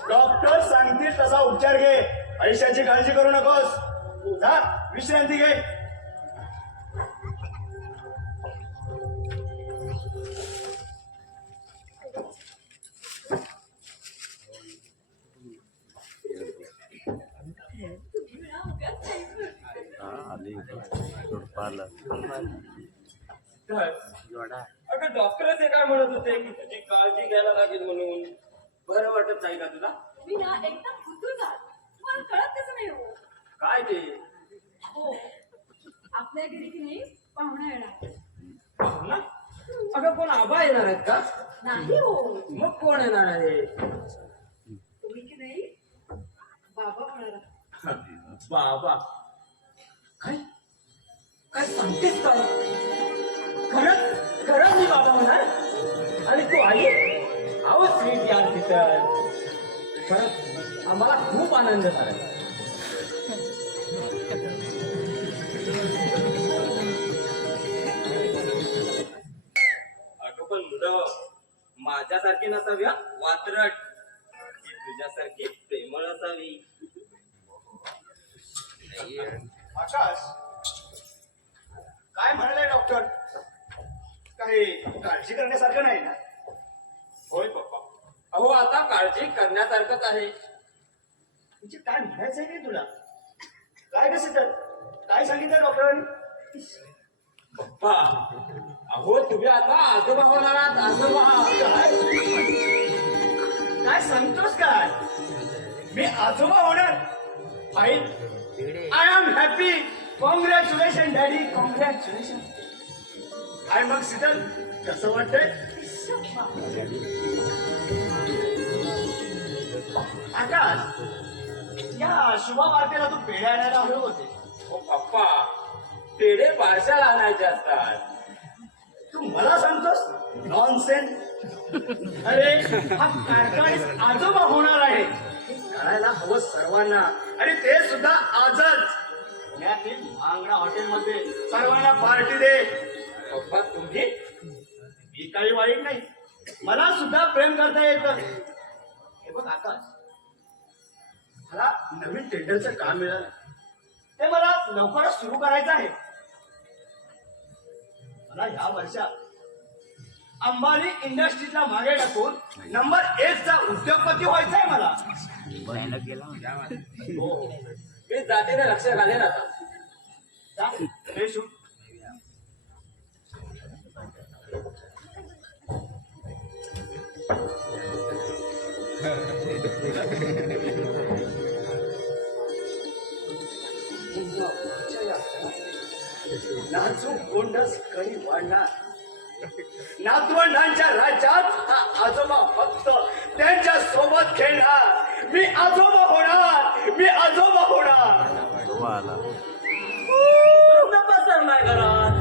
डॉक्टर सांगतील तसा उपचार घे. आयुष्याची काळजी करू नकोस. जा विश्रांती घे. अगं डॉक्टरच हे काय म्हणत होते की तुझी काळजी घ्यायला लागेल म्हणून. बरं वाटत नाही का तुला. मी ना एकदम कुतूहलात मला कळत कसं नाही हो. काय ते हो आपल्या घरी की नाही पाहुणा येणार. पाहुणा? अगं कोण आबा येणार आहेत का. नाही हो मग कोण येणार आहे. तुम्ही की नाही बाबा होणार. बाबा काय काय सांगतेस काय. खरंच मी बाबा होणार आणि तू आई. आहो स्वीट यार तिथं खरंच आम्हाला खूप आनंद झाला. माझ्यासारखी नसावी हा, वात्रट. ती तुझ्यासारखी प्रेमळ असावी. आकाश, काय म्हणाले डॉक्टर? काही काळजी करण्यासारखं नाही ना? होय पप्पा. अहो आता काळजी करण्यासारखंच आहे. म्हणजे काय म्हणायचंय की तुला? काय कसं तर काय सांगितलं डॉक्टरांनी? पप्पा अहो तुम्ही आता आजोबा होणार आहात. आजोबा काय सांगतोस काय? मी आजोबा होणार? Fine, I am happy. Congratulation daddy, congratulation. काय मग शीतल, कसं वाटतंय? आकाश, या शुभ वार्तेला तू पेढ्या आणायला आलो होते. ओ पप्पा पेढे पार्सल आणायचे असतात. तू मला सांगतोस नॉनसेन्स? अरे हा कारखानीत आजोबा होणार आहे हे कळायला हवं सर्वांना, आणि ते सुद्धा आजच. पुण्यातील भांगडा हॉटेलमध्ये सर्वांना पार्टी दे. पप्पा तुम्ही मी काही वाईट नाही, मला सुद्धा प्रेम करता येतं. हे बघ आकाश, मला नवीन टेंडरचं काम मिळालं, ते मला लवकरच सुरू करायचं आहे. मला ह्या वर्षात अंबानी इंडस्ट्रीजला मागे टाकून नंबर 1 चा उद्योगपती व्हायचा आहे मला. हो मी जातीने लक्ष घालेन आता. जा, फ्रेश हो. नाचूक गोंडस कधी वाढणार. नातवंडांच्या राज्यात हा आजोबा फक्त त्यांच्या सोबत खेळणार. मी आजोबा होणार, मी आजोबा होणार. पसरलाय घरात.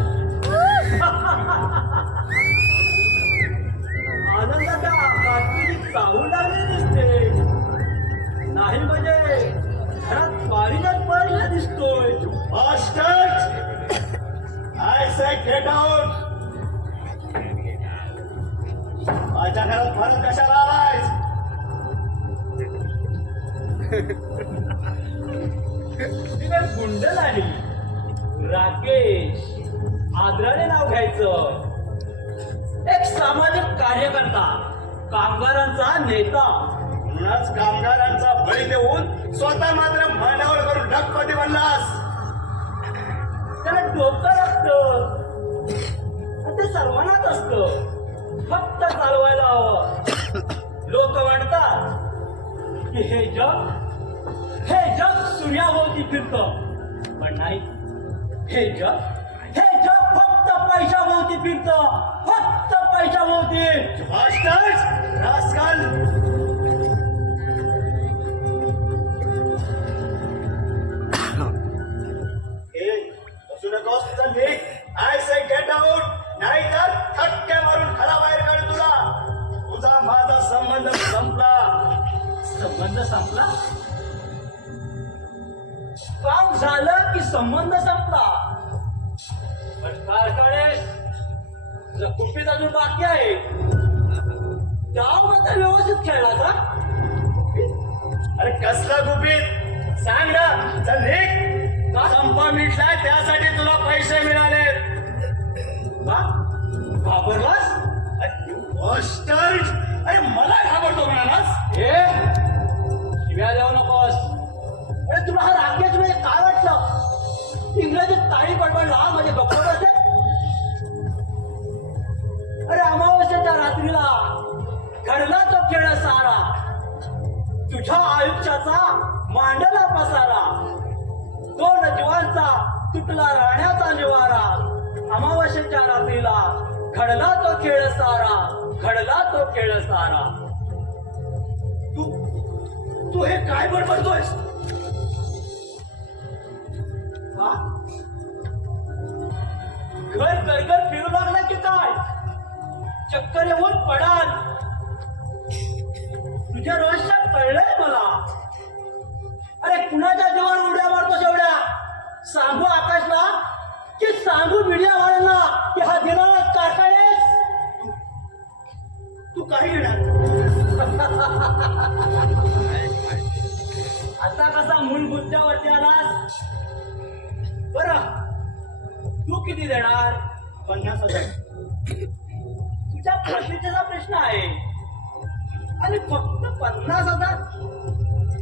आनंदाच्या बातमी चाहू लागली दिसते. नाही म्हणजे घरात पारिजात पडला दिसतोय. Bastards! I say get out! माझ्या घरात परत कशाला आलायस? तिने गुंड झाली. राकेश आदराने नाव घ्यायचं. एक सामाजिक कार्यकर्ता, कामगारांचा नेता. म्हणूनच कामगारांचा बळी देऊन स्वतः मात्र भांडावळ करून ढगपती बनलास. त्याला डोकं लागतं. ते सर्वांनाच असतं, फक्त चालवायला हवं. लोक म्हणतात की हे जग सूर्याभोवती फिरतं, पण नाही. हे जग फक्त पैशाभोवती फिरतं, फक्त पैशाभोवती. Bastards! Rascal! बसू नकोस, चल निघ. आय से गेट आउट, नाहीतर थक्के मारून घराबाहेर काढ तुला. तुझा माझा संबंध संपला. संबंध संपला. काम झालं की संबंध संपला. पण कारखाने कुपीत अजून बाकी आहे. गाव मात्र व्यवस्थित खेळला का? अरे कसला गुपित सांग ना. चल निघ. संपा मिटलाय त्यासाठी तुला पैसे मिळाले. का? घाबरलास? Bastards! अरे मला घाबरतो म्हणालास? हे शिव्या देऊ नकोस. अरे तुला हा राकेश म्हणजे काय वाटलं? इंग्रजीत ताळी बडबडला म्हणजे गप्प बसेल? अरे अमावस्येच्या रात्रीला घडला तो खेळ सारा. तुझ्या आयुष्याचा मांडला पसारा. दोन जीवांचा तुटला राहण्याचा निवारा. अमावस्येच्या रात्रीला घडला तो खेळ सारा, घडला तो खेळ सारा. तू हे काय बडबडतोयस? हा? घर गरगर फिरू लागला की काय? चक्कर येऊन पडाल. तुझे रहस्य कळलंय मला. अरे कुणाच्या जीवावर उड्या मारतोस एवढ्या? सांगू आकाशला की सांगू मीडियावाल्यांना की हा दिनानाथ कारखाने? तू काही किती देणार? 50,000. तुझ्या प्रतिष्ठेचा प्रश्न आहे आणि फक्त 50,000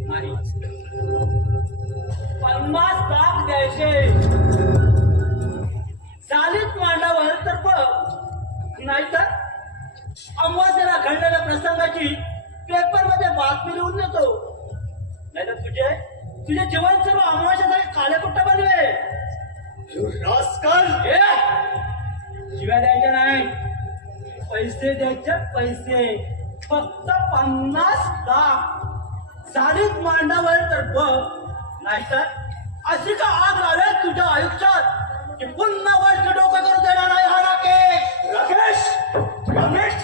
नाही, 50 लाख द्यायचे. चालीत मांडावर तर बघ, नाहीतर अमावास्येला घडलेल्या प्रसंगाची पेपर मध्ये बातमी लिहून देतो. नाहीतर तुझे जीवन सर्व अमावास्यासाठी काळे कुठं बनवे. You rascal! ए! शिव्या द्यायच्या नाही, पैसे द्यायचे, पैसे फक्त 50 लाख. चालीत मांडावर तर बघ, नाहीतर अशी का आग लावेल तुझ्या आयुष्यात की पुन्हा वर्ष डोकं करू देणार नाही हा राकेश. राकेश! रमेश!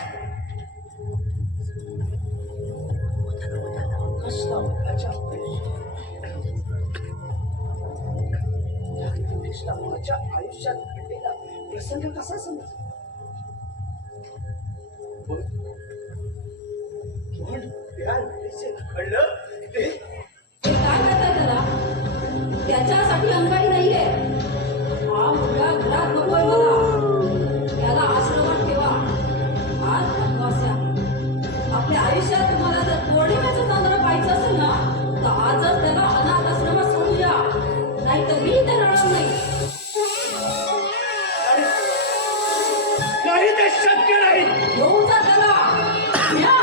कसला माझ्या माझ्या आयुष्यात घडलेला प्रसंग कसा समज पण त्या वेळेस घडलं ते हे काय करताय त्याला? त्याच्यासाठी अंगाई नाहीये. हा मुलगा घरात नकोय मला. त्याला आश्रमात ठेवा. आज अमावास्या. आपल्या आयुष्यात तुम्हाला जर पौर्णिमेचं चांदणं पाहिजे असेल ना, तर आजच त्याला अनाथ आश्रमात सोडूया. नाही तर मी ते राहणार नाही. नाही, ते शक्य नाही. घेऊन जा त्याला. या.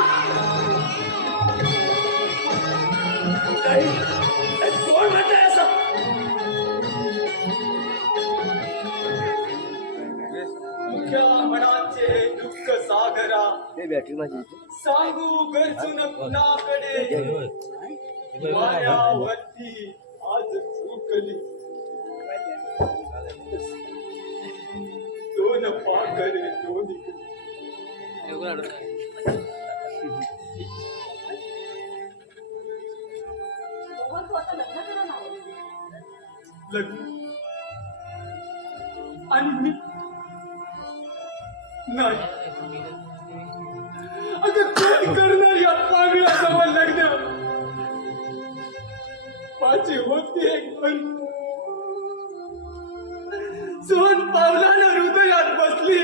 नाही, कोण म्हणताय असं? मुख्या मनाचे दुःख सागरा सांगू गरजून कुणाकडे. वाऱ्यावरती आज चुकली दोन पाकरे दोन मोहन, तू आता लग्न करा ना. लग्न आणि मी नाही. अगं कोण करणार या पागलाजवळ लग्न. माझी होती एक पण सोन पावलानं हृदयात बसली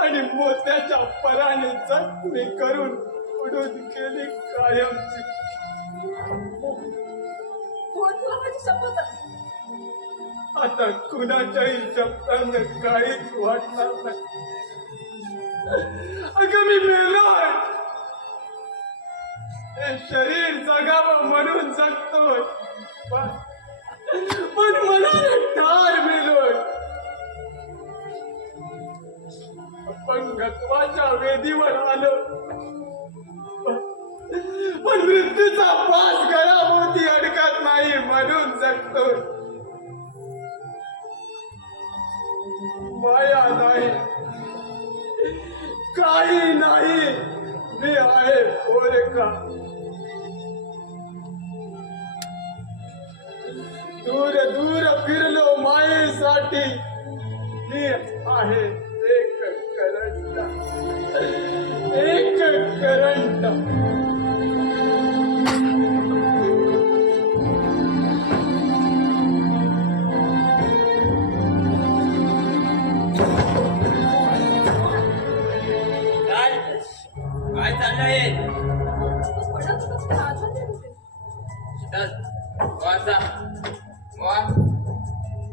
आणि मोत्याच्या पराने जखमी करून उडून गेली कायमची. मोहन, तुला माझी शपथ आहे. आता कुणाच्याही शब्दांना काहीच वाटणार नाही. अगं मी मेलोय. हे शरीर जगावं म्हणून जगतोय, पण मनाने ठार मेलोय. अपंगत्वाच्या वेदीवर आलो, पण मृत्यूचा पास गळाभोवती अडकत नाही म्हणून जगतोय. माया नाही, काही नाही, मी आहे पोरका. दूर दूर फिरलो मायेसाठी, मी आहे एक करंट, एक करंट. काय चाललंय? पडत होतं ते आठवत नाही होते. वाचा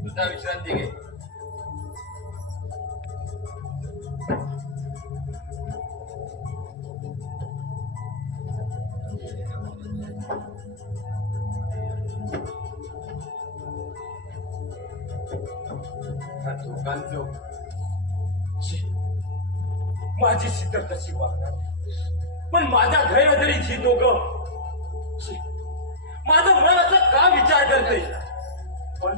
तुझा विश्रांती घे. दोघांचो माझी शितर कशी वागणार, पण माझ्या गैरहजेरीत ही दोघं, माझं मन असं का विचार करते. पण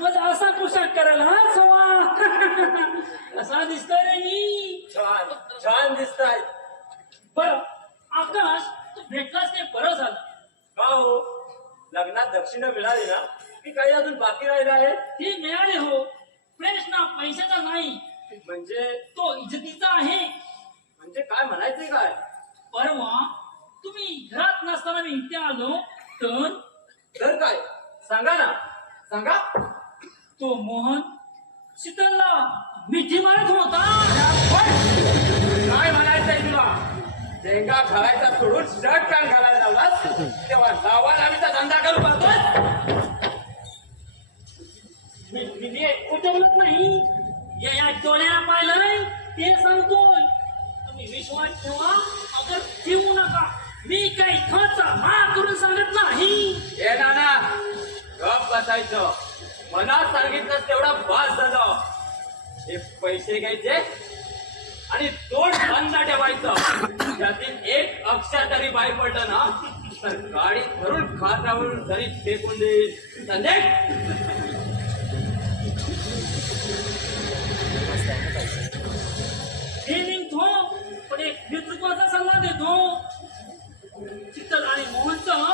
माझा असा पोशाख करायला हाच हवा. कसा दिसतोय रे मी? छान छान दिसताय. बरं आकाश, तू भेटलास ते बरं झालं. का हो, लग्नात दक्षिणा मिळाली ना की काही अजून बाकी राहिलं आहे? ते मिळाले हो. प्रश्न पैशाचा नाही, म्हणजे तो इज्जतीचा आहे. म्हणजे काय म्हणायचंय काय? परवा तुम्ही घरात नसताना मी इथे आलो तर काय सांगा ना, सांगा. तो मोहन शीतलला मिठी मारत होता. काय म्हणायचंय तुला? लेंगा घालायचा सोडून शर्ट पॅन्ट घालायला लावलास तेव्हा लावाल आम्हीचा धंदा करू करतोय. मी ते खोटं बोलत नाही. या डोळ्याला पाहिलंय ते सांगतोय. तुम्ही विश्वास ठेवा, अगर ठेवू नका. मी काही खर्च करून सांगत नाही. हे नाना, गप बसायचं. मनात सांगितलं तेवढा बास झालं. हे पैसे घ्यायचे आणि तोंड बंद ठेवायचं. यातील एक अक्षर तरी बाहेर पडलं ना तर गाडी धरून खाटावरून जरी फेकून देईल. संजय, हे निघतो, पण एक नेतृत्वाचा सल्ला देतो. शीतल आणि मोहनचं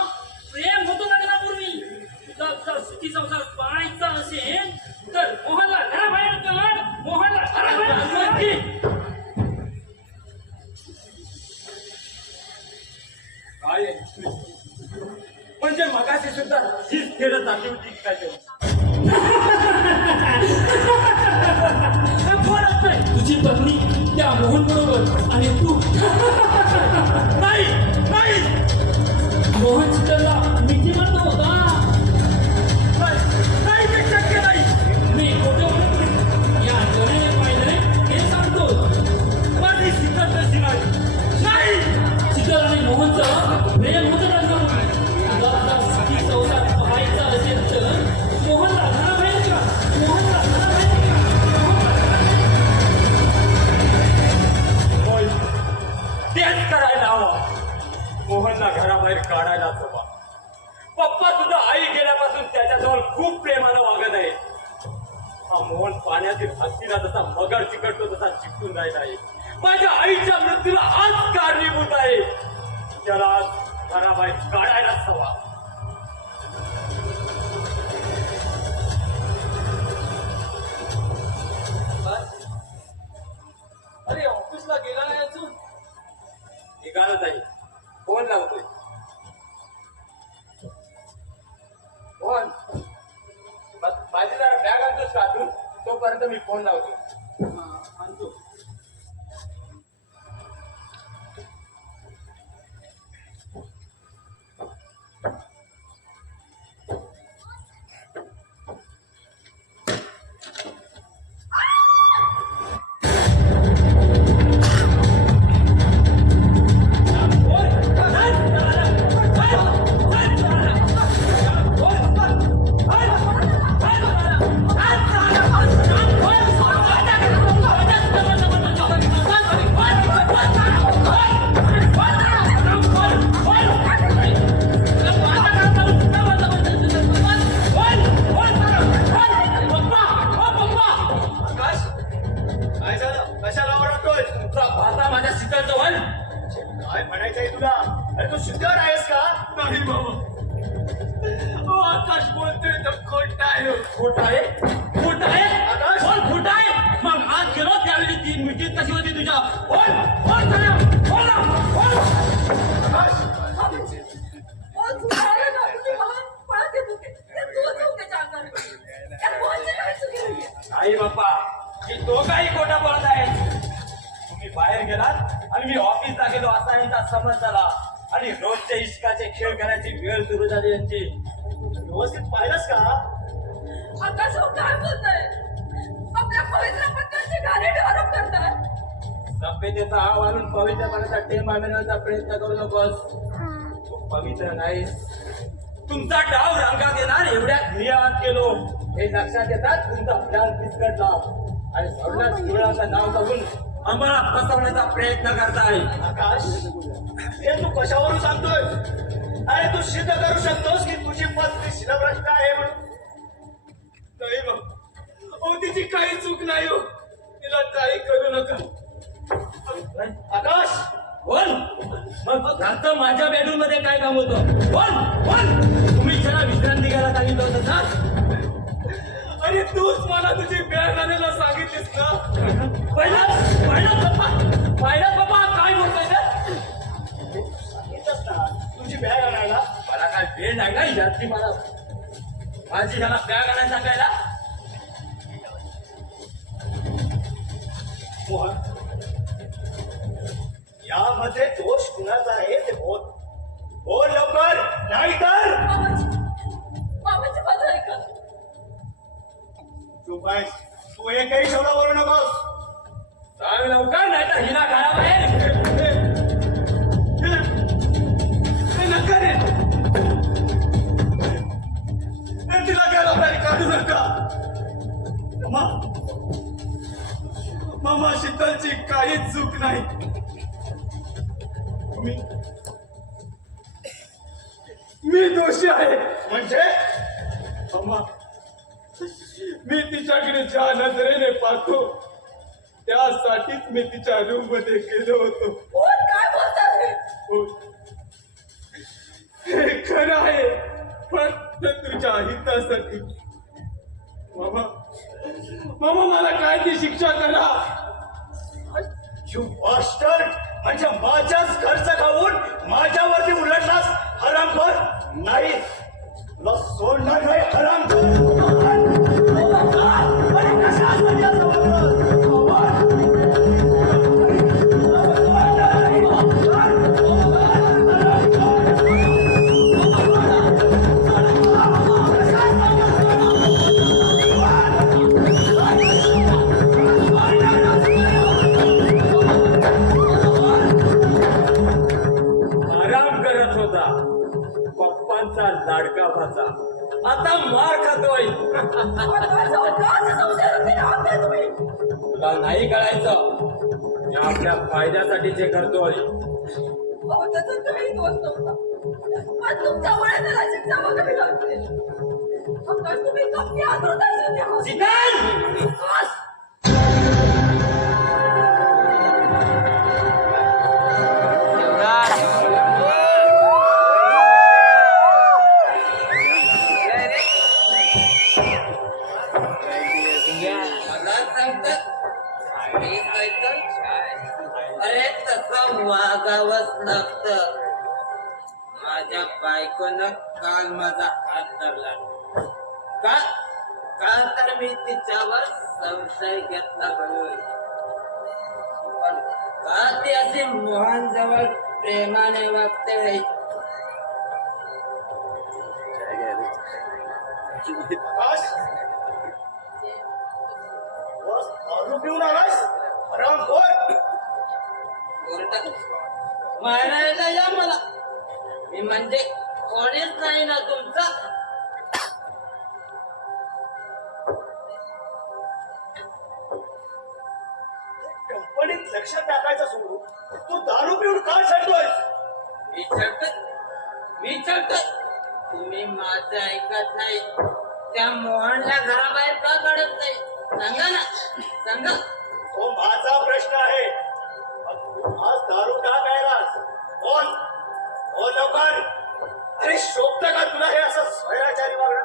प्रेम होतं लग्नापूर्वी. तुला जर सुखी संसार पाहायचा असेल तर मोहनला घराबाहेर काढ. मोहनला घराबाहेर काढ. काय म्हणजे मगाशी सुद्धा हीच खेळत आली होती काय ते? कोण असतंय? तुझी पत्नी त्या मोहन बरोबर आणि तू. नाही नाही मोहन शीतलला मिठी मारत होता. नाही, ते शक्य नाही. मी खोटं बोलत नाही. या डोळ्याने पाहिलंय हे सांगतो. माझी शीतल तशी नाही. शीतल आणि मोहनचं प्रेम होतं लग्नापूर्वी. तुला जर सुखी संसार पाहायचा असेल तर मोहनला घराबाहेर का. मोहनला घराबाहेर का. होय, तेच करायला हवं. मोहनला घराबाहेर काढायलाच हवा. पप्पा सुद्धा आई गेल्यापासून त्याच्याजवळ खूप प्रेमानं वागत आहे. हा मोहन पाण्यातील हत्तीला जसा मगर चिकटतो तसा चिकटून राहिला आहे. माझ्या आईच्या मृत्यूला आज कारणीभूत आहे. त्याला आज घराबाहेर काढायलाच हवा. अरे ऑफिसला गेला नाही अजून? निघालच आहे. फोन लावतोय. फोन माझी जरा बॅग आणतोस का तू? तोपर्यंत मी फोन लावतो. आणतो. काय झालं? कशाला ओरडतोय? तुझा भाता माझ्या शीतलजवळ. काय म्हणायचंय तुला? अरे तू शुद्धार आहेस का? नाही बाबा, आकाश बोलतोय तर खोट आहे. खोट आहे? खोट आहे? आकाश? बोल, खोट आहे. मग आज गेलो त्यावेळी ती मिटिंग कशी होती तुझ्या? बोल बोल झाल्या. बोल ना, बोल. आकाश, मोहन सुधारला ना, तुझी वाहन पळत येत होते. ते तूच जाऊन त्याच्या अंगावर पडली. त्या मोहनची काही चुकी नाहीये. आई बाप्पा, की तो काही खोटा बोलत आहे. तुम्ही बाहेर गेलात आणि मी ऑफिसला गेलो असा यांचा समज झाला आणि रोजच्या इश्काचे खेळ करायची वेळ सुरू झाली यांची. व्यवस्थित पाहिलंस का? आकाश हो काय बोलतोय? आपल्या पवित्र पत्नीचे घाणेरडे आरोप करताय. सभ्यतेचा आव आणून पवित्रपणाचा टेंबा मिळवण्याचा प्रयत्न करू नकोस. तू पवित्र नाहीस. तुमचा डाव रंगात येणार एवढ्या ध्येयात गेलो हे लक्षात येतात तुमचा प्लॅन फिसकटला आणि म्हणूनच मुलाचं नाव बघून आम्हाला फसवण्याचा प्रयत्न करताय. आकाश, हे तू कशावरून सांगतोय? अरे तू सिद्ध करू शकतोस की तुझी पत्नी शिलभ्रष्ट आहे म्हणून? नाही हो तिची काही चूक नाही हो, तिला काही करू नका. आकाश बोल. मग घरचं माझ्या बेडरूम मध्ये काय काम होतं? बोल बोल. तुम्ही त्याला विश्रांती घ्यायला सांगितलं होतं ना? अरे तूच मला तुझी बॅग आणायला सांगितलीस ना. पाहिलं बाबा काय बोलतोय ते? सांगितलंस ना तुझी बॅग आणायला. मला काय वेळ नाही ना याची मला माझी ह्याला बॅग आणायला सांगायला. मोहन यामध्ये दोष कुणाचा आहे ते बोल. बोल लवकर, नाही तर बाबाची माझं ऐका. चुप आहेस तू. एकही शब्द बोलू नकोस. सांग लवकर नाही तर हिला घराबाहेर. नका रे, तिला घराबाहेर काढू नका. मामा शीतलची काहीच चूक नाही. मी दोषी आहे. म्हणजे मामा, मी तिच्याकडे ज्या नजरेने पाहतो त्यासाठीच मी तिच्या रूम मध्ये गेलो होतो. कोण काय बोलताय? हो, हे खरं आहे, फक्त तुझ्या हितासाठी. मामा, मामा मला काय ती शिक्षा करा. यू बॉस्टर्ड. म्हणजे माझ्याच घरचं खाऊन माझ्यावरती उलटलास हरामखोर. नाही तुला सोडणार नाही हरामखोर. अरे कशासाठी असं आराम करत होता पप्पांचा लाडका भाचा, आता मार खातोय. तुला नाही कळायचं, मी आपल्या फायद्यासाठी जे करतोय. त्याचा काही दोष नव्हता. पण तुमच्यामुळे त्याला शिक्षा वगैरे लागते. तुम्ही कमी आदरता शीतल! मला सांगतात मी काहीतर अरे तसं वागावंच लागतं. माझ्या बायकोनं काल माझा हात धरला. का का तर मी तिच्यावर संशय घेतला म्हणून. पण का ती अशी मोहन जवळ प्रेमाने वागते? आकाश बस दारू पिऊन आलास हरामखोर. कोर्टात मारायला या मला. मी म्हणजे कोणीच नाही ना तुमचा. कंपनीत लक्ष टाकायचं सोडून तू दारू पिऊन का छळतोय? मी चढतोय. तुम्ही माझं ऐकत नाही. त्या मोहनला घराबाहेर का काढत नाही? सांगा ना, सांगा. तो माझा प्रश्न आहे. आज दारू का प्यायलास? बोल बोल लवकर. अरे शोभत का तुला हे असं स्वैराचारी वागणं?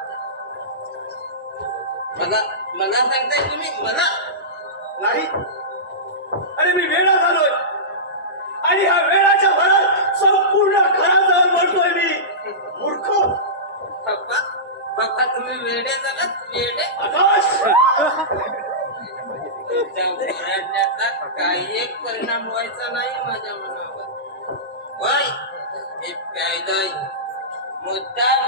मला सांगताय तुम्ही? मला नाही. अरे मी वेडा झालोय आणि ह्या वेळाच्या भरात संपूर्ण घराजवळ बोलतोय मी. मूर्ख. पप्पा तुम्ही वेडे झालात, वेडे. आकाश तिच्या ओरडण्याचा काही एक परिणाम व्हायचा नाही माझ्या मनावर. वय मी प्यायलोय. मुद्दाम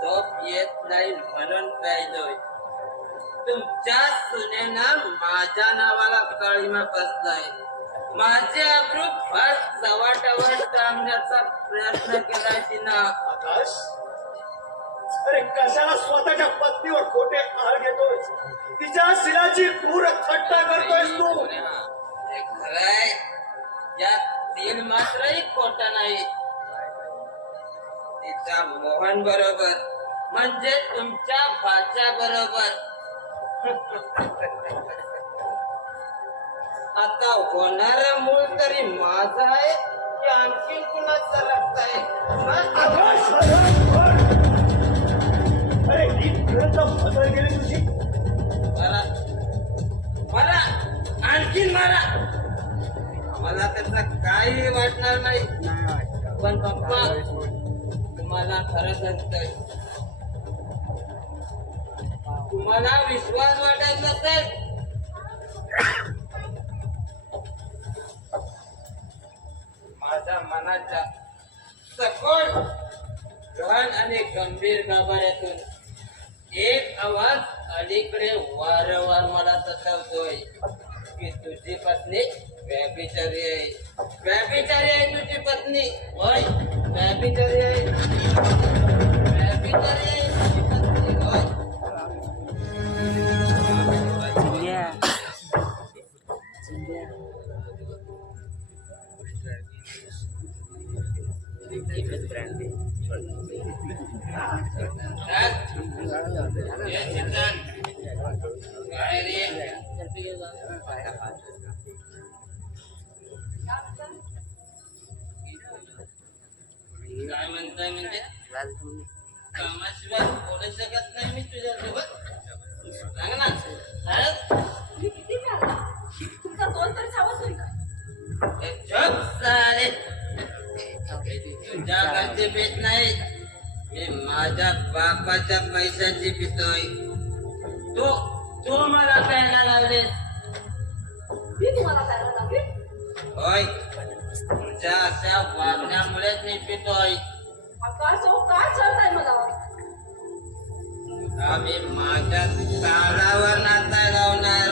झोप येत नाही म्हणून प्यायलोय. तुमच्या सुनेनं माझ्या नावाला काळीमा बसलाय. माझे अब्रू फार चव्हाट्यावर टांगण्याचा प्रयत्न केलाय तिनं. आकाश अरे कशाला स्वतःच्या पत्नीवर खोटे आळ घेतोय? तिच्या शिलाची पूर थट्टा करतोयस तू. हे खरंय. यात तीन मात्रही खोटा नाही. तिचा मोहन बरोबर म्हणजे तुमच्या भाच्या बरोबर आता होणारा मूळ तरी माझा आहे की आणखीन कुणाचा रक्त आहे अगं, शरद कोण? अरे इथपर्यंत बदल गेली तुझी. मारा मारा आणखीन मारा मला त्याचा काही वाटणार नाही पण पप्पा तुम्हाला खरं सांगतोय तुम्हाला विश्वास वाटत नसेल माझ्या मनाच्या सखोल गहन आणि गंभीर गाभाऱ्यातून एक आवाज अलीकडे वारंवार मला सतावतोय की तुझी पत्नी व्यभिचारी आहे व्यभिचारी आहे तुझी पत्नी होय व्यभिचारी आहे व्यभिचारी आहे तुझी पत्नी होय काय रे काय म्हणताय म्हणजे कामाशिवाय बोलू शकत नाही मी तुझ्यासोबत सांग ना सांग मी किती प्याला तुमचा तोल तर सावध होईल का हे जग सारे तुझ्या घरचे पेत नाही मी माझ्या बापाच्या पैशाची पितोय तो तो मला प्यायला लावले मी तुम्हाला प्यायला लागेल होय तुझ्या अशा वागण्यामुळेच मी पितोय आकाश अहो काय चालताय मला आम्ही माझ्या ताळावर नाता लावणार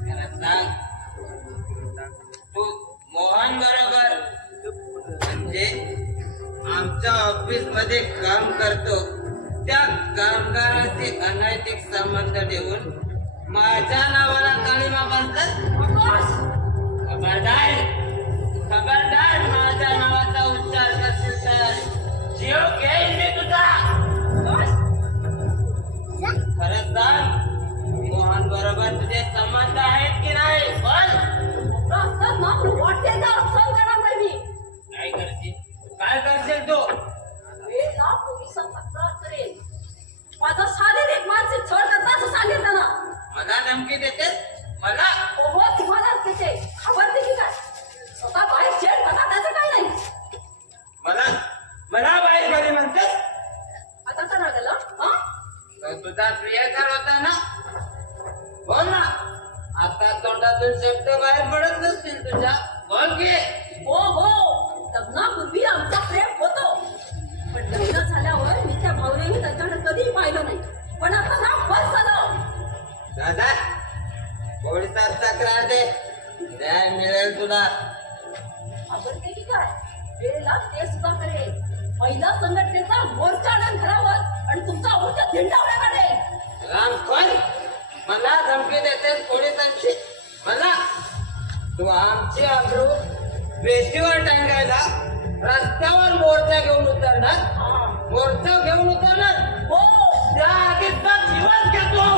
खरं सांग तू मोहन बरोबर म्हणजे आमच्या ऑफिस मध्ये काम करतो त्या कामगाराचे अनैतिक संबंध ठेवून माझ्या नावाला काळीमा बांधतात आकाश खबरदार खबरदार माझ्या नावाचा उच्चार करशील तर जीव घेईन मी तुझा आकाश खरंच सांग मोहन बरोबर तुझे संबंध आहेत की नाही बोल असतात ना पण वाटते का सहन करणार नाही मी काय करशील काय करशील तू वेळेला पोलिसात तक्रार करेल माझा शारीरिक मानसिक छळ करता असं सांगितलं ना मला धमकी देतेस मला ओहो तुम्हालाच देते खबरते की काय स्वतः बाहेर जेल बघा त्याचं काय नाही मला मला बाहेर घरी म्हणतेस आता काय लागलं हा तर तुझा प्रियकर होता ना बोल ना आता तोंडातून शब्द बाहेर पडत नसतील तुझ्या बोल की हो हो लग्नापूर्वी आमचा प्रेम होतो पण लग्न झाल्यावर मी त्या भावनेने त्याच्याकडे कधीही पाहिलं नाही पण आता ना बस झालं दादा पोलिसात तक्रार दे न्याय मिळेल तुला आवडते की काय वेळेला ते सुद्धा करेल महिला संघटनेचा मोर्चा आणून घरावर आणि तुमचा अमूल्य धिंडावण्या काढेल राम कोण मला धमकी देतेस पोलिसांची मला तू आमची अब्रू वेशीवर टांगायला रस्त्यावर मोर्चा घेऊन उतरणार मोर्चा घेऊन उतरणार हो त्या आगीचा जीवन घेतो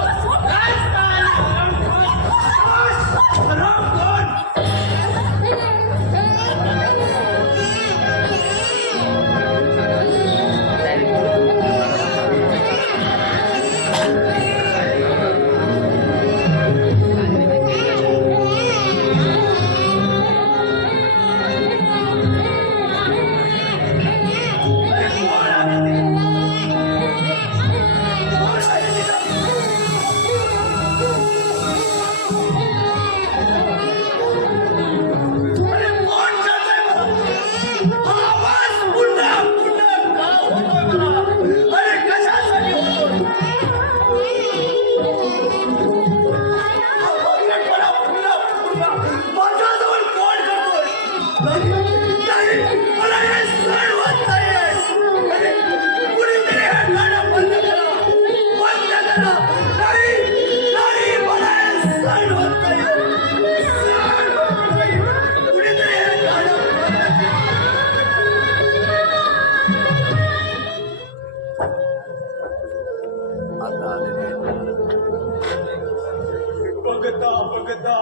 बघता बघता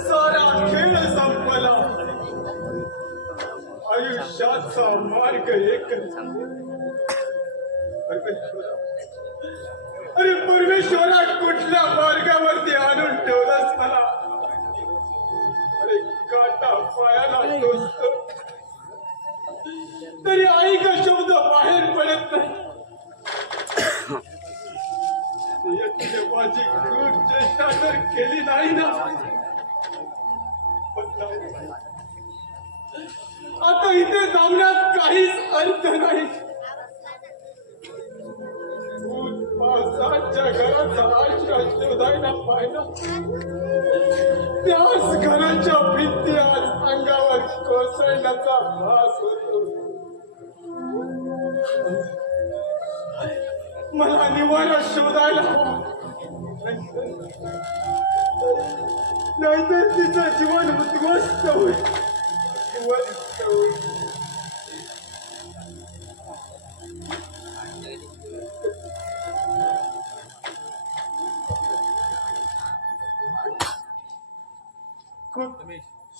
सारा खेळ संपला. आयुष्याचा मार्ग एकच. अरे परमेश्वरा कुठल्या मार्गावरती आणून ठेवलंस मला. अरे काटा पायाला टोचतो तरी आई का शब्द बाहेर पडत नाही. माझी क्रूर चेष्टा तर केली नाही ना. आता इथे थांबण्यात काहीच अर्थ नाही. पावसाच्या घराचा आश्रय शोधायला पाहिला. त्याच घराच्या भिंती आज अंगावर कोसळण्याचा भास होतो. मला निवारा शोधायला हवा. नाहीतर तिचं जीवन उद्ध्वस्त होईल. उद्ध्वस्त होईल.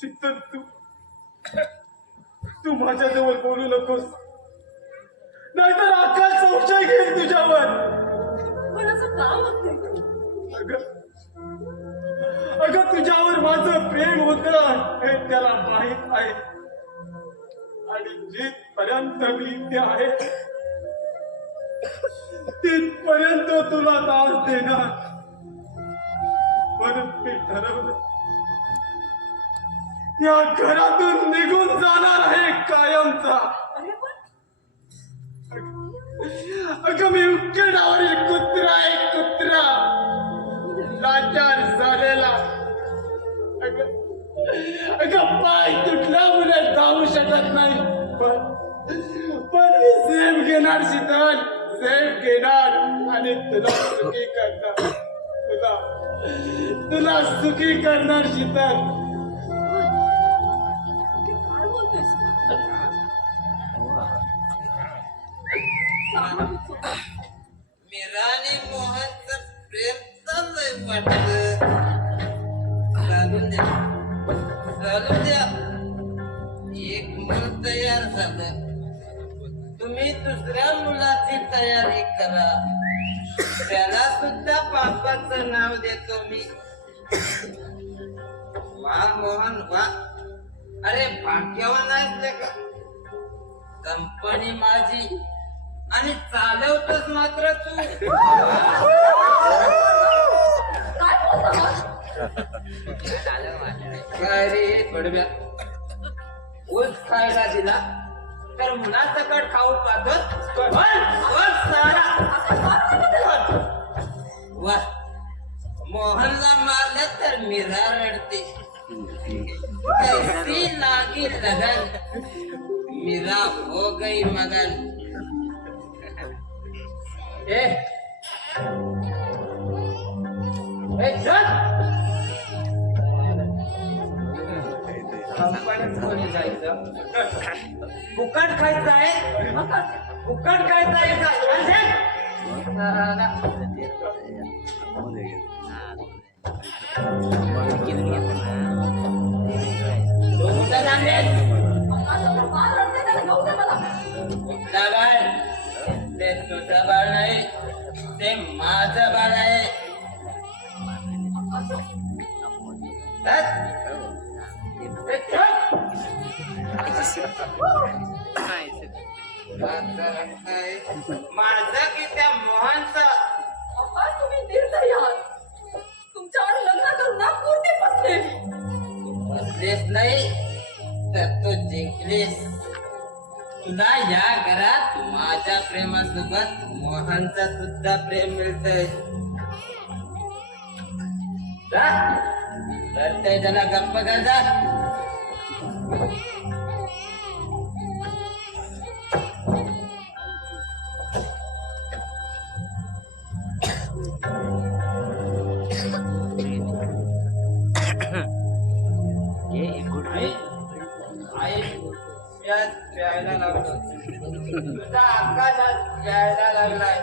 शीतल तू माझ्याजवळ बोलू नकोस. नाहीतर आकाश संशय घेईल तुझ्यावर. पण असं का वागते? अगं तुझ्यावर माझं प्रेम होतं हे त्याला माहित आहे. आणि जिथपर्यंत मी इथे आहे तिथपर्यंत तुला त्रास देणार. परत मी ठरवलं या घरातून निघून जाणार आहे कायमचा. अरे पण अगं मी उक्केडावरील कुत्रा एक कुत्रा लाचार झालेला. अगं पाय तुटल्यामुळे जाऊ शकत नाही. पण मी सेम घेणार शीतल. सेम घेणार आणि तुला सुखी करणार. तुला सुखी करणार शीतल. काय बोलतोयस? मीरा आणि मोहनचं प्रेम चाललंय वाटत. चालून द्या चालून द्या. एक मूल तयार झालं. तुम्ही दुसऱ्या मुलाची तयारी करा. त्याला सुद्धा पापाचं नाव देतो मी. वा मोहन वा. अरे भाग्यवान आहेस का. कंपनी माझी आणि चालवतोच मात्र तू. काय बोलतो? काय रे पडव्या. ऊस खायला दिला तर मुलासकट खाऊ पाहतो. वा मोहनला मारलं तर मीरा रडते. कैसी लागी लगन मीरा हो गई मगन. ए चल. कोणी जायचं. फुकट खायचं आहे. फुकट खायचं आहे. ते तुझं बाळ नाही ते माझं बाळ आहे. माझं की त्या मोहनचं. तुम्ही निर्दयी आहात. तुमच्यावर लग्न करून नागपूरती बसले. बसलेस नाही तर तू जिंकलीस. तुला या घरात माझ्या प्रेमासोबत मोहनचं सुद्धा प्रेम मिळतंय. तर ते त्याला गप्प कर जा. आई प्यायला लागतो. तुझा आकाशात यायला लागलाय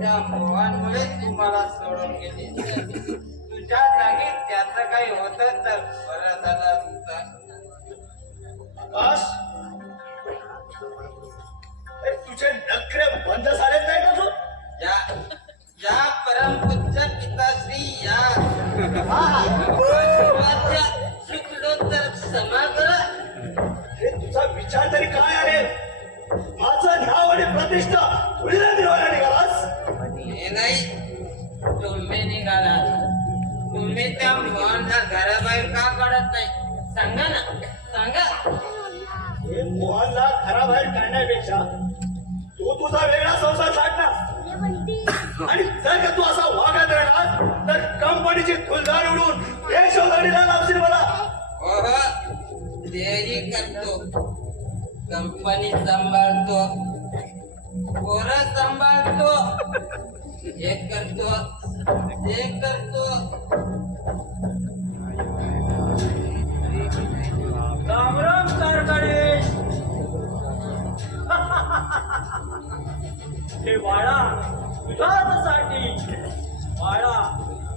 त्या मोहनमुळे तुम्हाला सोडून गेली तुझ्या जागी त्याचं काही होत तर बरं झालं असतं. बस तुझे नखरे बंद झालेच नाही का तू या परमपूज्य पिताश्री या आशीर्वाद शिकलो तर क्षमा करा. हे तुझा विचार तरी काय आहे माझं नाव आणि प्रतिष्ठा मुलीला दिवायला निघालास हे नाही तुम्ही निघाला तुम्ही त्या मोहनला घराबाहेर का काढत नाही सांगा ना सांगा. हे मोहनला घराबाहेर काढण्यापेक्षा तू तुझा वेगळा संसार साध ना आणि जर का तू असा वागत राहिला तर कंपनीची फुलदार उडून हे शोधणीला लावशील मला. हो तेही करतो कंपनी सांभाळतो पोरं सांभाळतो हे करतो ते करतो. राम राम कारखाने हे बाळा तुझ्यासाठी बाळा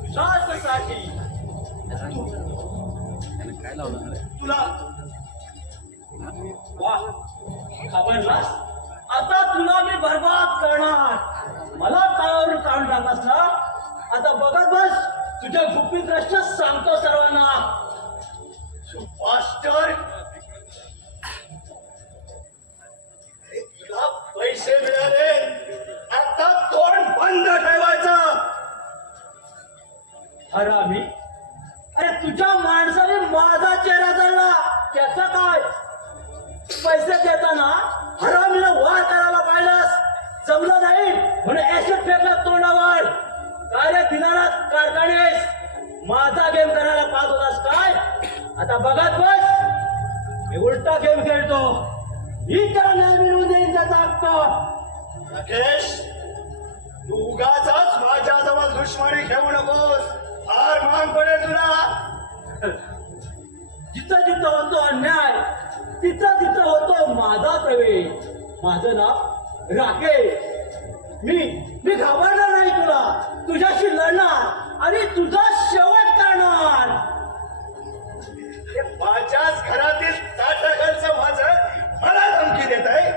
तुझ्यासाठी तुला वा खबरलास आता तुला मी बर्बाद करणार मला तावरून काढून टाकलास ना आता बघत बस तुझ्या गुपित दृष्ट सांगतो सर्वांना. मास्टर तुला पैसे मिळाले आता तोंड बंद ठेवायचं. हरामी अरे तुझ्या माणसाने माझा चेहरा धरला त्याचा काय पैसे देताना हरामीला वार करायला पाहिलंस जमलं नाही म्हणून ऍसिड फेकला तोंडावर. काय रे दिनानाथ कारखानेस माझा गेम करायला पाहत होतास काय आता बघत बस मी उलटा गेम खेळतो मी त्याला न्याय मिळवून देईन त्याचा हक्क. राकेश तू उगाचच माझ्याजवळ दुश्मनी घेऊ नकोस फार मान पडेल तुला. जिथं जिथं होतो अन्याय तिथं तिथं होतो माझा प्रवेश. माझं नाव राकेश मी घाबरणार नाही तुला तुझ्याशी लढणार आणि तुझा शेवट करणार. हे माझ्याच घरातील ताटाखालचं माझं मला धमकी देत आहे.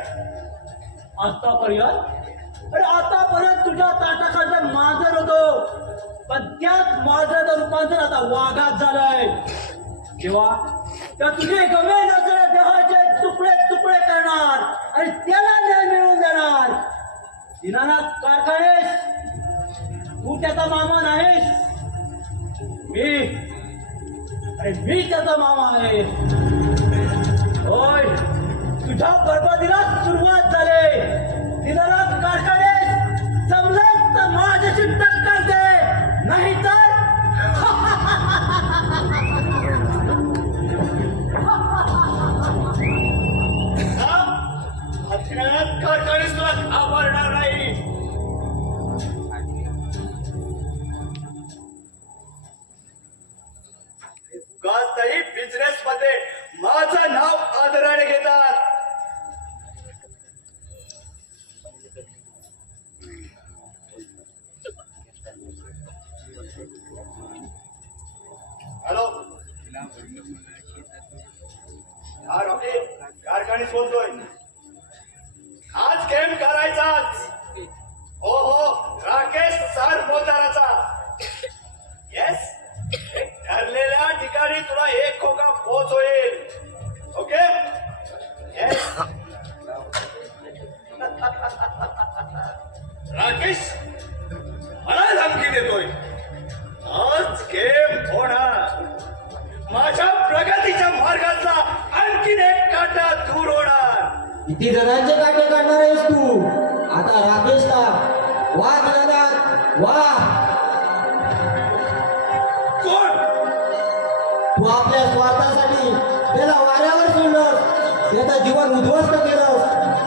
आतापर्यंत अरे आतापर्यंत तुझ्या ताटाखालचं मांजर होतो पण त्याच मांजराचं रूपांतर आता वाघात झालंय. तेव्हा त्या तुझे गमे नसलेल्या देहाचे तुकडे तुकडे करणार आणि त्याला न्याय मिळवून देणार. दिनानाथ कारखानेस तू त्याचा मामा नाहीस मी त्याचा मामा आहे. होय तुझ्या बरबादीला सुरुवात झाली. दिनानाथ कारखानेस जमलं तर माझ्याशी टक्कर दे नाही तर हत्यारात कारखानीस तुला घाबरणार नाही. उगाचही बिझनेस मध्ये माझं नाव आदराने घेतात. हॅलो हा रॉकी कारखानीस बोलतोय. आज गेम करायचाच. हो राकेश सर पोताराचा. येस ठरलेल्या ठिकाणी तुला एक खोका पोच होईल. ओके येस राकेश मला धमकी देतोय. आज गेम होणार. माझ्या प्रगतीच्या मार्गाचा आणखीन एक काटा दूर होणार. किती जणांचे काटे काढणार आहेस तू आता राकेशला वा दिनानाथ वा. कोण तू आपल्या स्वार्थासाठी त्याला वाऱ्यावर सोडलंस त्याचं जीवन उद्ध्वस्त केलंस.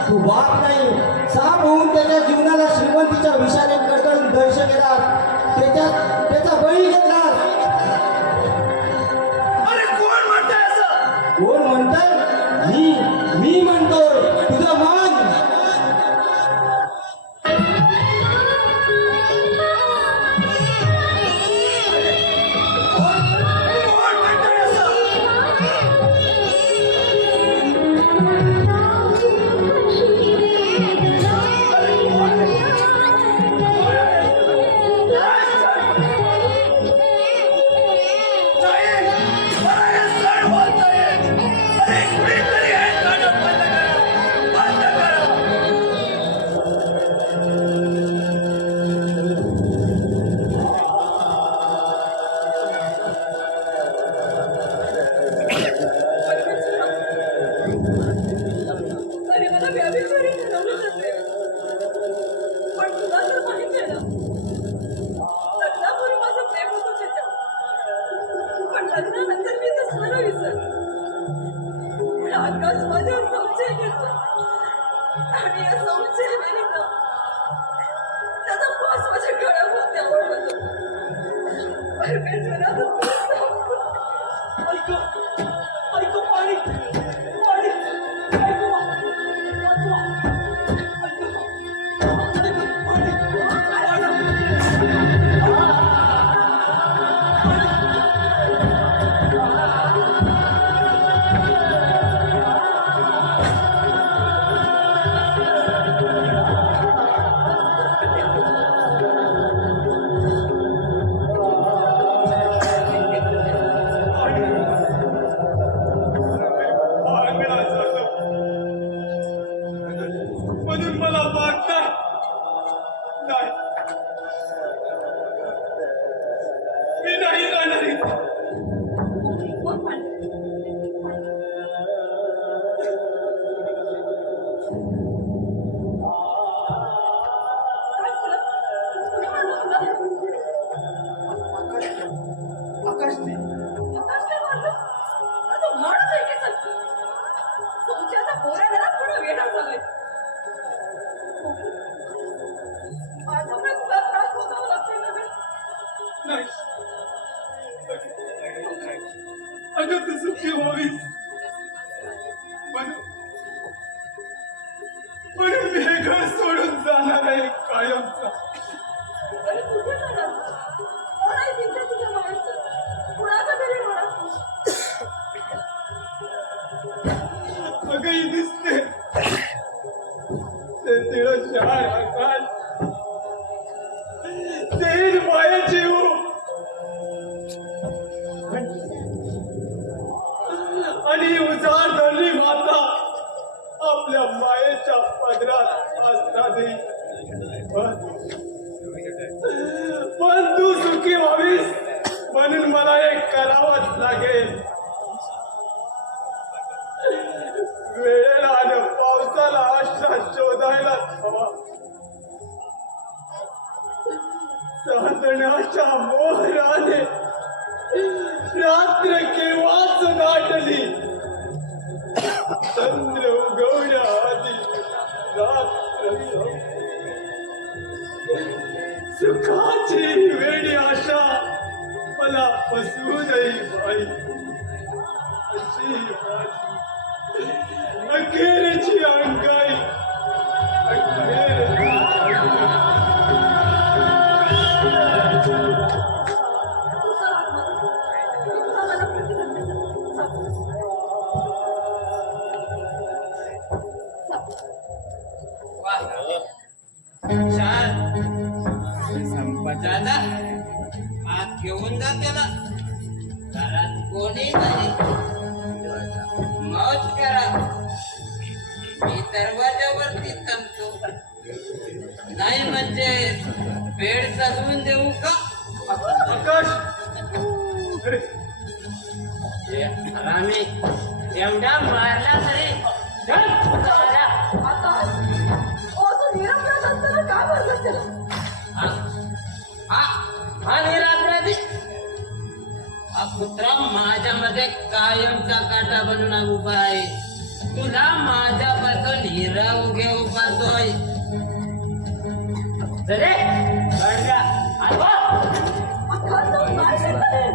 तू बाप नाही साप होऊन त्याच्या जीवनाला श्रीमंतीच्या विषाने कडकडून दर्श केला त्याचा बळी घेतलास. अरे कोण म्हणतंय असं. कोण म्हणतंय मी म्हणतोय तुझं मन देईन. पण तू सुखी व्हावीस म्हणून मला हे करावंच लागेल. वेळेला आणि पावसाला आशा शोधायला हवा. साधण्याच्या मोहराने रात्र केव्हाच गाठली. चंद्र उगवल्या आधी रात्र संपली. सुखाची वेडी आशा मला फसवू नये बाई. अशी माझी अखेरची अंगाई. अखेरची छान. दादा आत घेऊन जा त्याला. घरात कोणी नाही. मौज करा. मी दरवाजावरती थांबतो. नाही म्हणजे बेड सजवून देऊ का? आकाश अरे आम्ही एवढा मारला तरी चाला. आकाश, ओ तू निरपराध असताना का मारलंस त्याला? हा निरापराधी. हा कुत्रा माझ्यामध्ये कायमचा काटा बनून उभा आहे. तुला माझ्यापासून हिरा उगे उभारतोय. चले बडगा. आकाश, तू काय करतोय?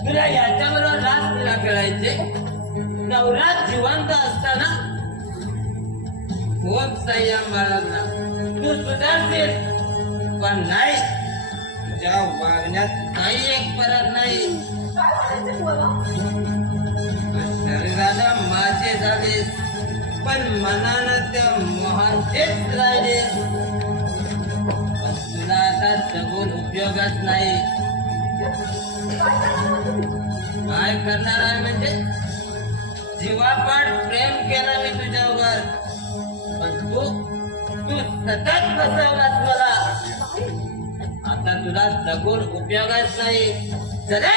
तुला याच्याबरोबर रास तिला खेळायचे. नवरा जिवंत असताना खूप संयम बाळगला. तू सुधारशील पण नाही. तुझ्या वागण्यात काही एक फरक नाही. काय म्हणायचं मला? तू शरीरानं माझे झालेस पण मनानं त्या मोहाचेच राहिलेस. पण तुला आता जगून उपयोगच नाही. काय करणार आहे म्हणजे जीवापाड प्रेम केला मी तुझ्यावर. पण तू सतत फसवलास मला. आता तुला जगून उपयोगच नाही. चले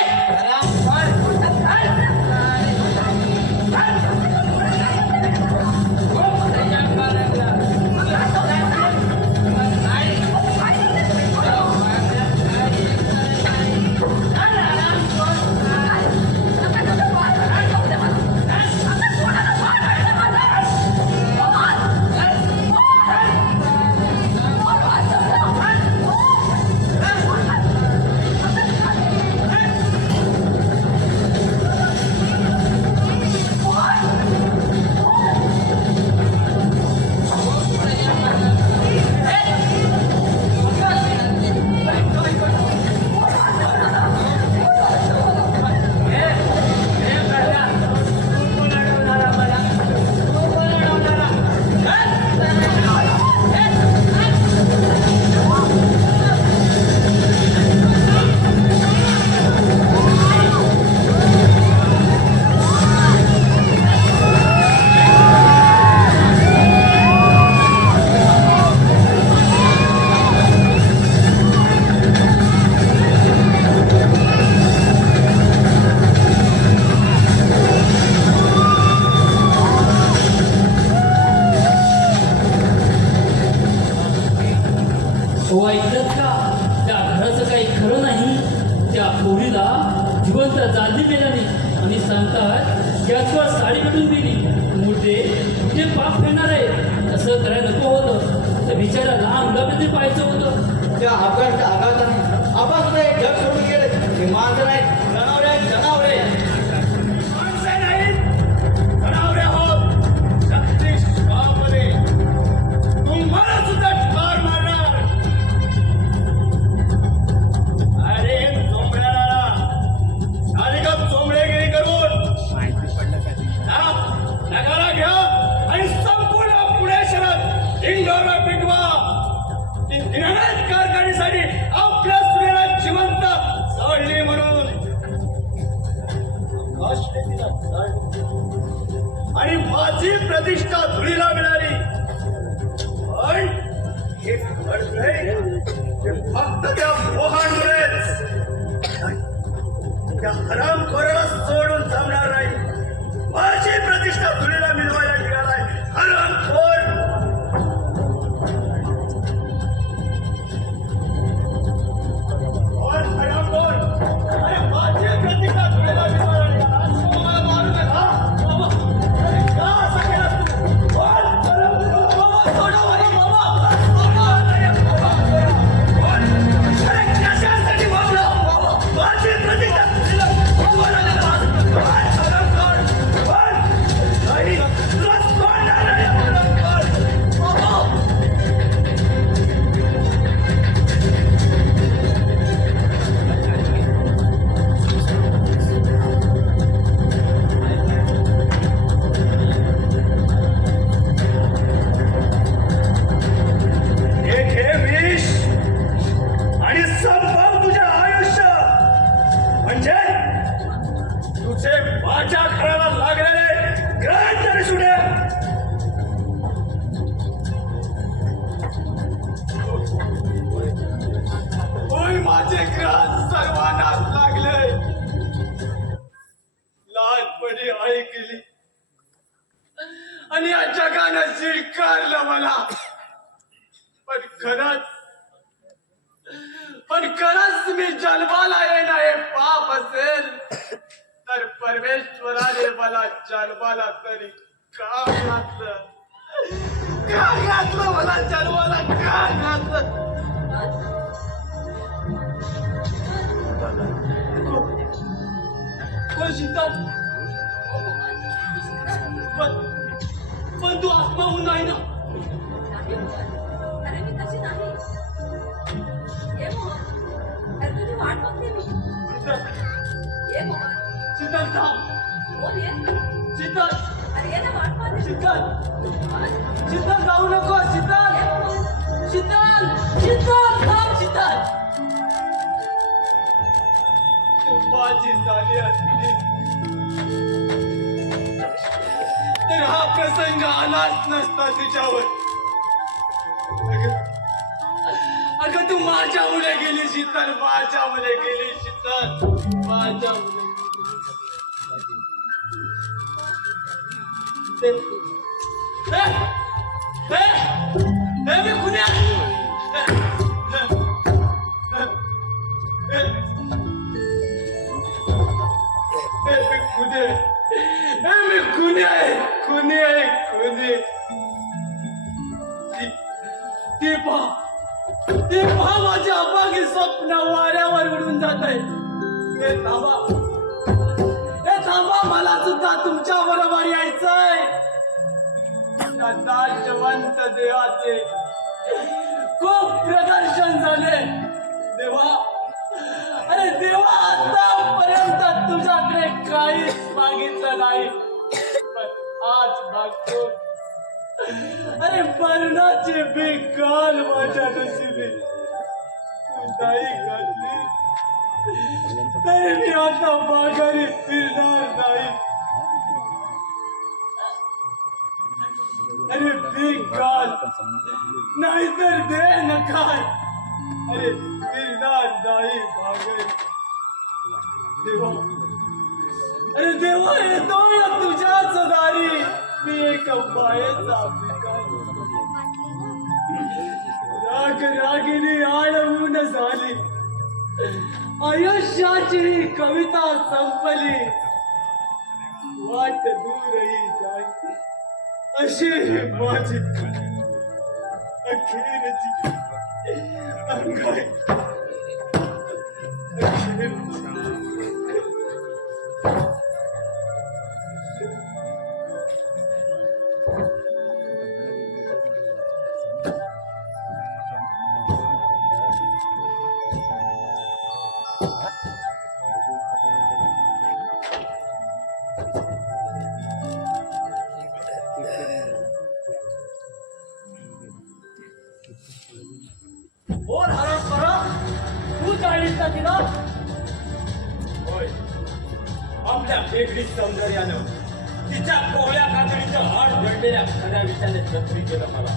हो ऐकलं का? त्या घराचं काही खरं नाही. त्या पोरीला जिवंत जाळली गेल्याने आणि सांगतात गॅसवर साडी पेटून दिली. मोठे तुझे पाप फेडणार आहे. असं करायला नको होतं. त्या बिचारा लहान मुलामध्ये पाहायचं होतं. त्या आकाशच्या आघाताने आपास नाही जग सोडून गेले. हे मांजर आहेत, जनावरे आहेत, जनावरे. माणसे नाहीत, जनावरे आहोत. जगदीश्वरामध्ये तुम्हाला सुद्धा ठार मारणार. अरे चोंबड्याला सालिका चोंबडेगिरी करून नगारा घ्या आणि संपूर्ण पुणे शहरात इंडोरा पिटवा. दिनानाथ कारखान्यासाठी आपल्या स्त्रीला जिवंत जाळली म्हणून आकाशने तिला जाळली आणि माझी प्रतिष्ठा धुळीला मिळाली. ते फक्त त्या मोहामुळेच. त्या हरामखोराला सोडून जमणार नाही. माझी प्रतिष्ठा धुळीला मिळवायला निघालाय हरामखोर. कोण हरामखोर? अरे माझी प्रतिष्ठा धुळीला मिळवायला निघाला. मला मारू नका. बाबा, अरे का असं केलंस तू? कोण? बाबा, सोडा मला बाबा. बाबा, अरे बाबा, कोण? अरे कशासाठी बाबा? माझी प्रतिष्ठा धुळीला मिळवायला निघाला. कोण हरामखोर? कोण? नाही, तुला सोडणार नाही हरामखोर. बाबा. एक हे विष आणि संपव तुझे आयुष्य. म्हणजे तुझे माझ्या घराला लागलेले ग्रहण तरी सुटे. होय, माझे ग्रहण सर्वांनाच लागले. लहानपणी आई केली आणि या जगानं स्वीकारलं मला. पण खरंच मी जन्माला येणं हे पाप असेल तर परमेश्वराने मला जन्माला तरी का घातलं? का घातलं मला जन्माला? का घातलं? कोण शिकतात? पण तू आत्मा होऊन नाही ना. नाही मोहन, अरे मी तशी नाही. ये मोहन, अरे तुझी वाट बघते मी. ये मोहन, शीतल थांब. बोल ये. शीतल, अरे ये ना वाट पाहते. शीतल, मोहन, शीतल जाऊ नको. शीतल, ये मोहन. शीतल, शीतल थांब. शीतल, माझी झाली असली तर हा प्रसंग आलाच नसता तिच्यावर. अगं तू माझ्या मुले गेली शीतल. माझ्या मुले गेली शीतल. माझ्या मुले मी खुन्या. ते पहा माझे अपागी स्वप्न वाऱ्यावर उडून जात आहे. हे थांबा, मला सुद्धा तुमच्या बरोबर यायचंय. नाशवंत देवाचे खूप प्रदर्शन झाले देवा. अरे देवा, आतापर्यंत तुझ्याकडे काहीच मागितलं नाही, पण आज मागतो. अरे मरणाचे बेकाल माझ्या नशिबी तू नाही घातली तरी मी आता माघारी फिरणार नाही. अरे बेकाल नाहीतर दे नकार. अरे फिरणार नाही माघारी देवा. अरे देवा, येतोय तुझ्याच दारी मी एक बायेचा भिकारी. रागिनी आळवून झाली. आयुष्याची ही कविता संपली. वाट दूरही जायची अशी माझी अखेरची अंगाई. बोल हरण करा, तू जाणीस का तिला? होय, आपल्या वेगळी सौंदर्यानं तिच्या कोवळ्या कातडीचं हाड जडलेल्या खऱ्या विषयाने छत्री केलं मला.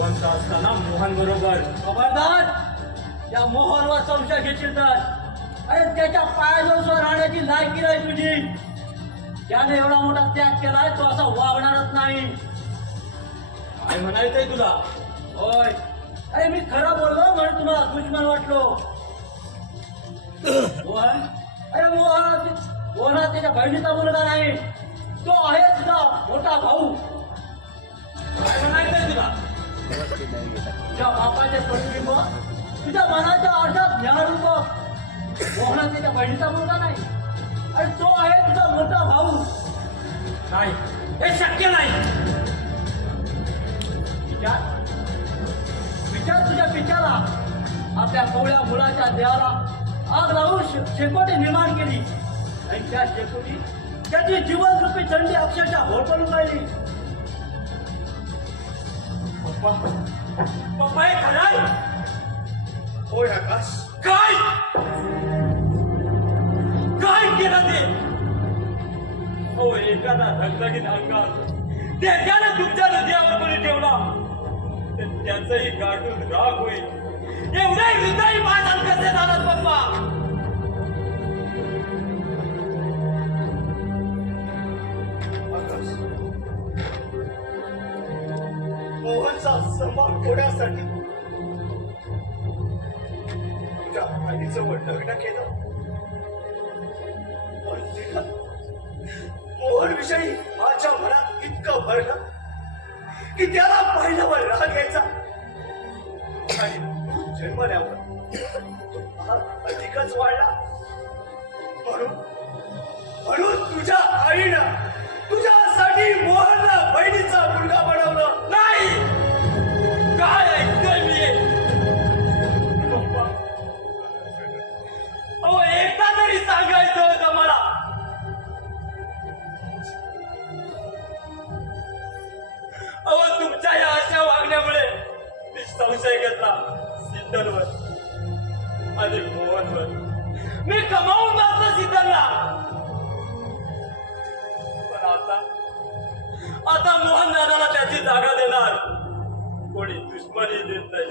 जिवंत असताना मोहन बरोबर खबरदार या मोहनवर संशय घेशील तर अरे त्याच्या पायाजवळ राहण्याची लायकी नाही तुझी. त्याने एवढा मोठा त्याग केलाय तो असा वागणारच नाही. काय म्हणायचंय तुला? होय अरे मी खरं बोललो म्हणून तुम्हाला दुश्मन वाटलो. मोहन अरे मोहन त्याच्या बहिणीचा मुलगा नाही, तो आहे तुझा मोठा भाऊ. काय म्हणायचंय तुला? तुझ्या बापाचे प्रतिबिंब तुझ्या मनाच्या अर्धात ज्ञानरूप. मोहन त्याच्या बहिणीचा मुलगा नाही आणि तो आहे तुझा मोठा भाऊ. नाही, हे शक्य नाही. विचार तुझ्या पित्याला आपल्या कोवळ्या मुलाच्या देहाला आग लावून शेकोटी निर्माण केली आणि त्या शेकोटी त्याची जीवनरूपी थंडी अक्षरशः होरपळून राहिली. पप्पा हे खरं आहे? होय आकाश. काय काय केलं ते? हो एखादा धगधगीत अंगात त्याच्याने तुमच्या हृदयावर कोणी ठेवला तर त्याचंही गाठून राग होईल. एवढे हृदय माझ्यात कसे झालं पप्पा? आकाश, मोहनचा सन्मान होण्यासाठी तुझ्या आईजवळ लग्न केलं. पण तिला मोहन विषयी माझ्या मनात इतकं भरलं की त्याला पाहिल्यावर राग यायचा आणि तू जन्मल्यावर हा अधिकच वाढला. म्हणून तुझ्या आईनं तुझ्यासाठी मोहनला बहिणीचा मुलगा बनवलं. नाही, काय ऐकतोय मी? पप्पा, अहो एकदा तरी सांगायचं होतं मला. अहो तुमच्या या अशा वागण्यामुळे मी संशय घेतला सिद्धनवर आणि मोहनवर. मी कमावून बसलो सिद्धनला. पण आता मोहन दादाला त्याची जागा देणार कोणी दुश्मनी देत नाही.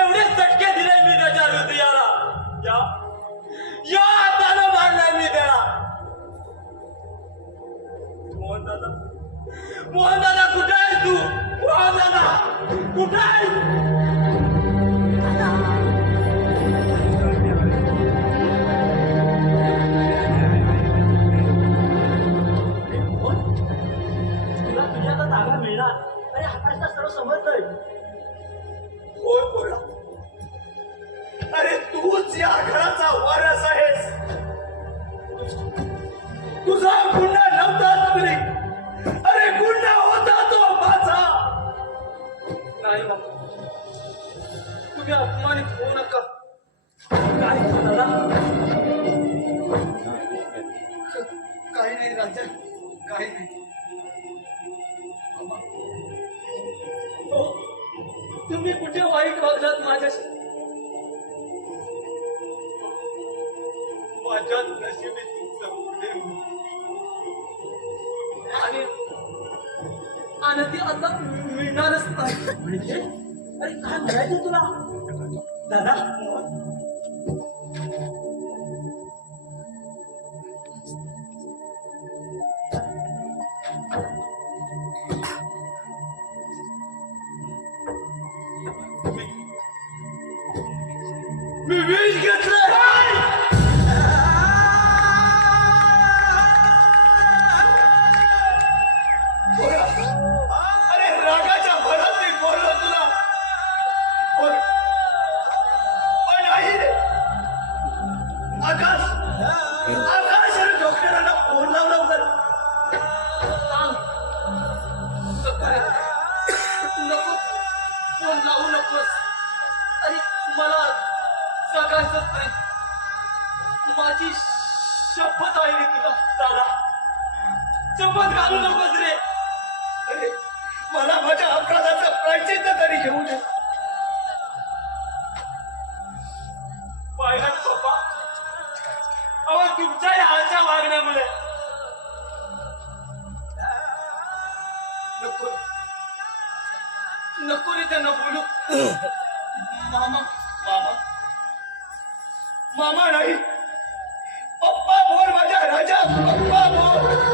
एवढे चटके दिले मी त्याच्या हृदयाला. या हातानं मारलाय मी त्याला. मोहन दादा कुठे आहेस तू? मोहन दादा कुठे आहेस? तुला तुझ्याचा जागा मिळणार आणि आकाशला सर्व समजतंय. होय पोरा, अरे तूच या घराचा वारस आहेस. तुझा गुन्हा नव्हता तुझी. अरे गुन्हा होता तो माझा. नाही बाबा, तुम्ही अपमानित होऊ नका. काय दादा काही नाही राजा, काही नाही. हो, तुम्ही कुठे वाईट वागलात माझ्याशी? माझ्या नशिबी तुमचं प्रेम आणि ती आता मिळणारच नाही. म्हणजे अरे काय करायचं तुला दादा? मी विष घेतलं. अरे रागाच्या भरात मी बोललो तुला. पण नाही रे. आकाश, आकाश अरे डॉक्टरांना फोन लाव लवकर. नको फोन लावू नकोस. अरे मला जगायचंच नाही. माझी शपथ आहे रे तुला दादा. शपथ घालू नकोस रे. अरे मला माझ्या अपराधाचं प्रायश्चित्त तरी घेऊ दे. पाहिलं पप्पा, अहो तुमच्या या अशा वागण्यामुळे नको नको रे त्यांना बोलू. मामा मामा मामा नाही, पप्पा बोल माझ्या राजा, पप्पा बोल.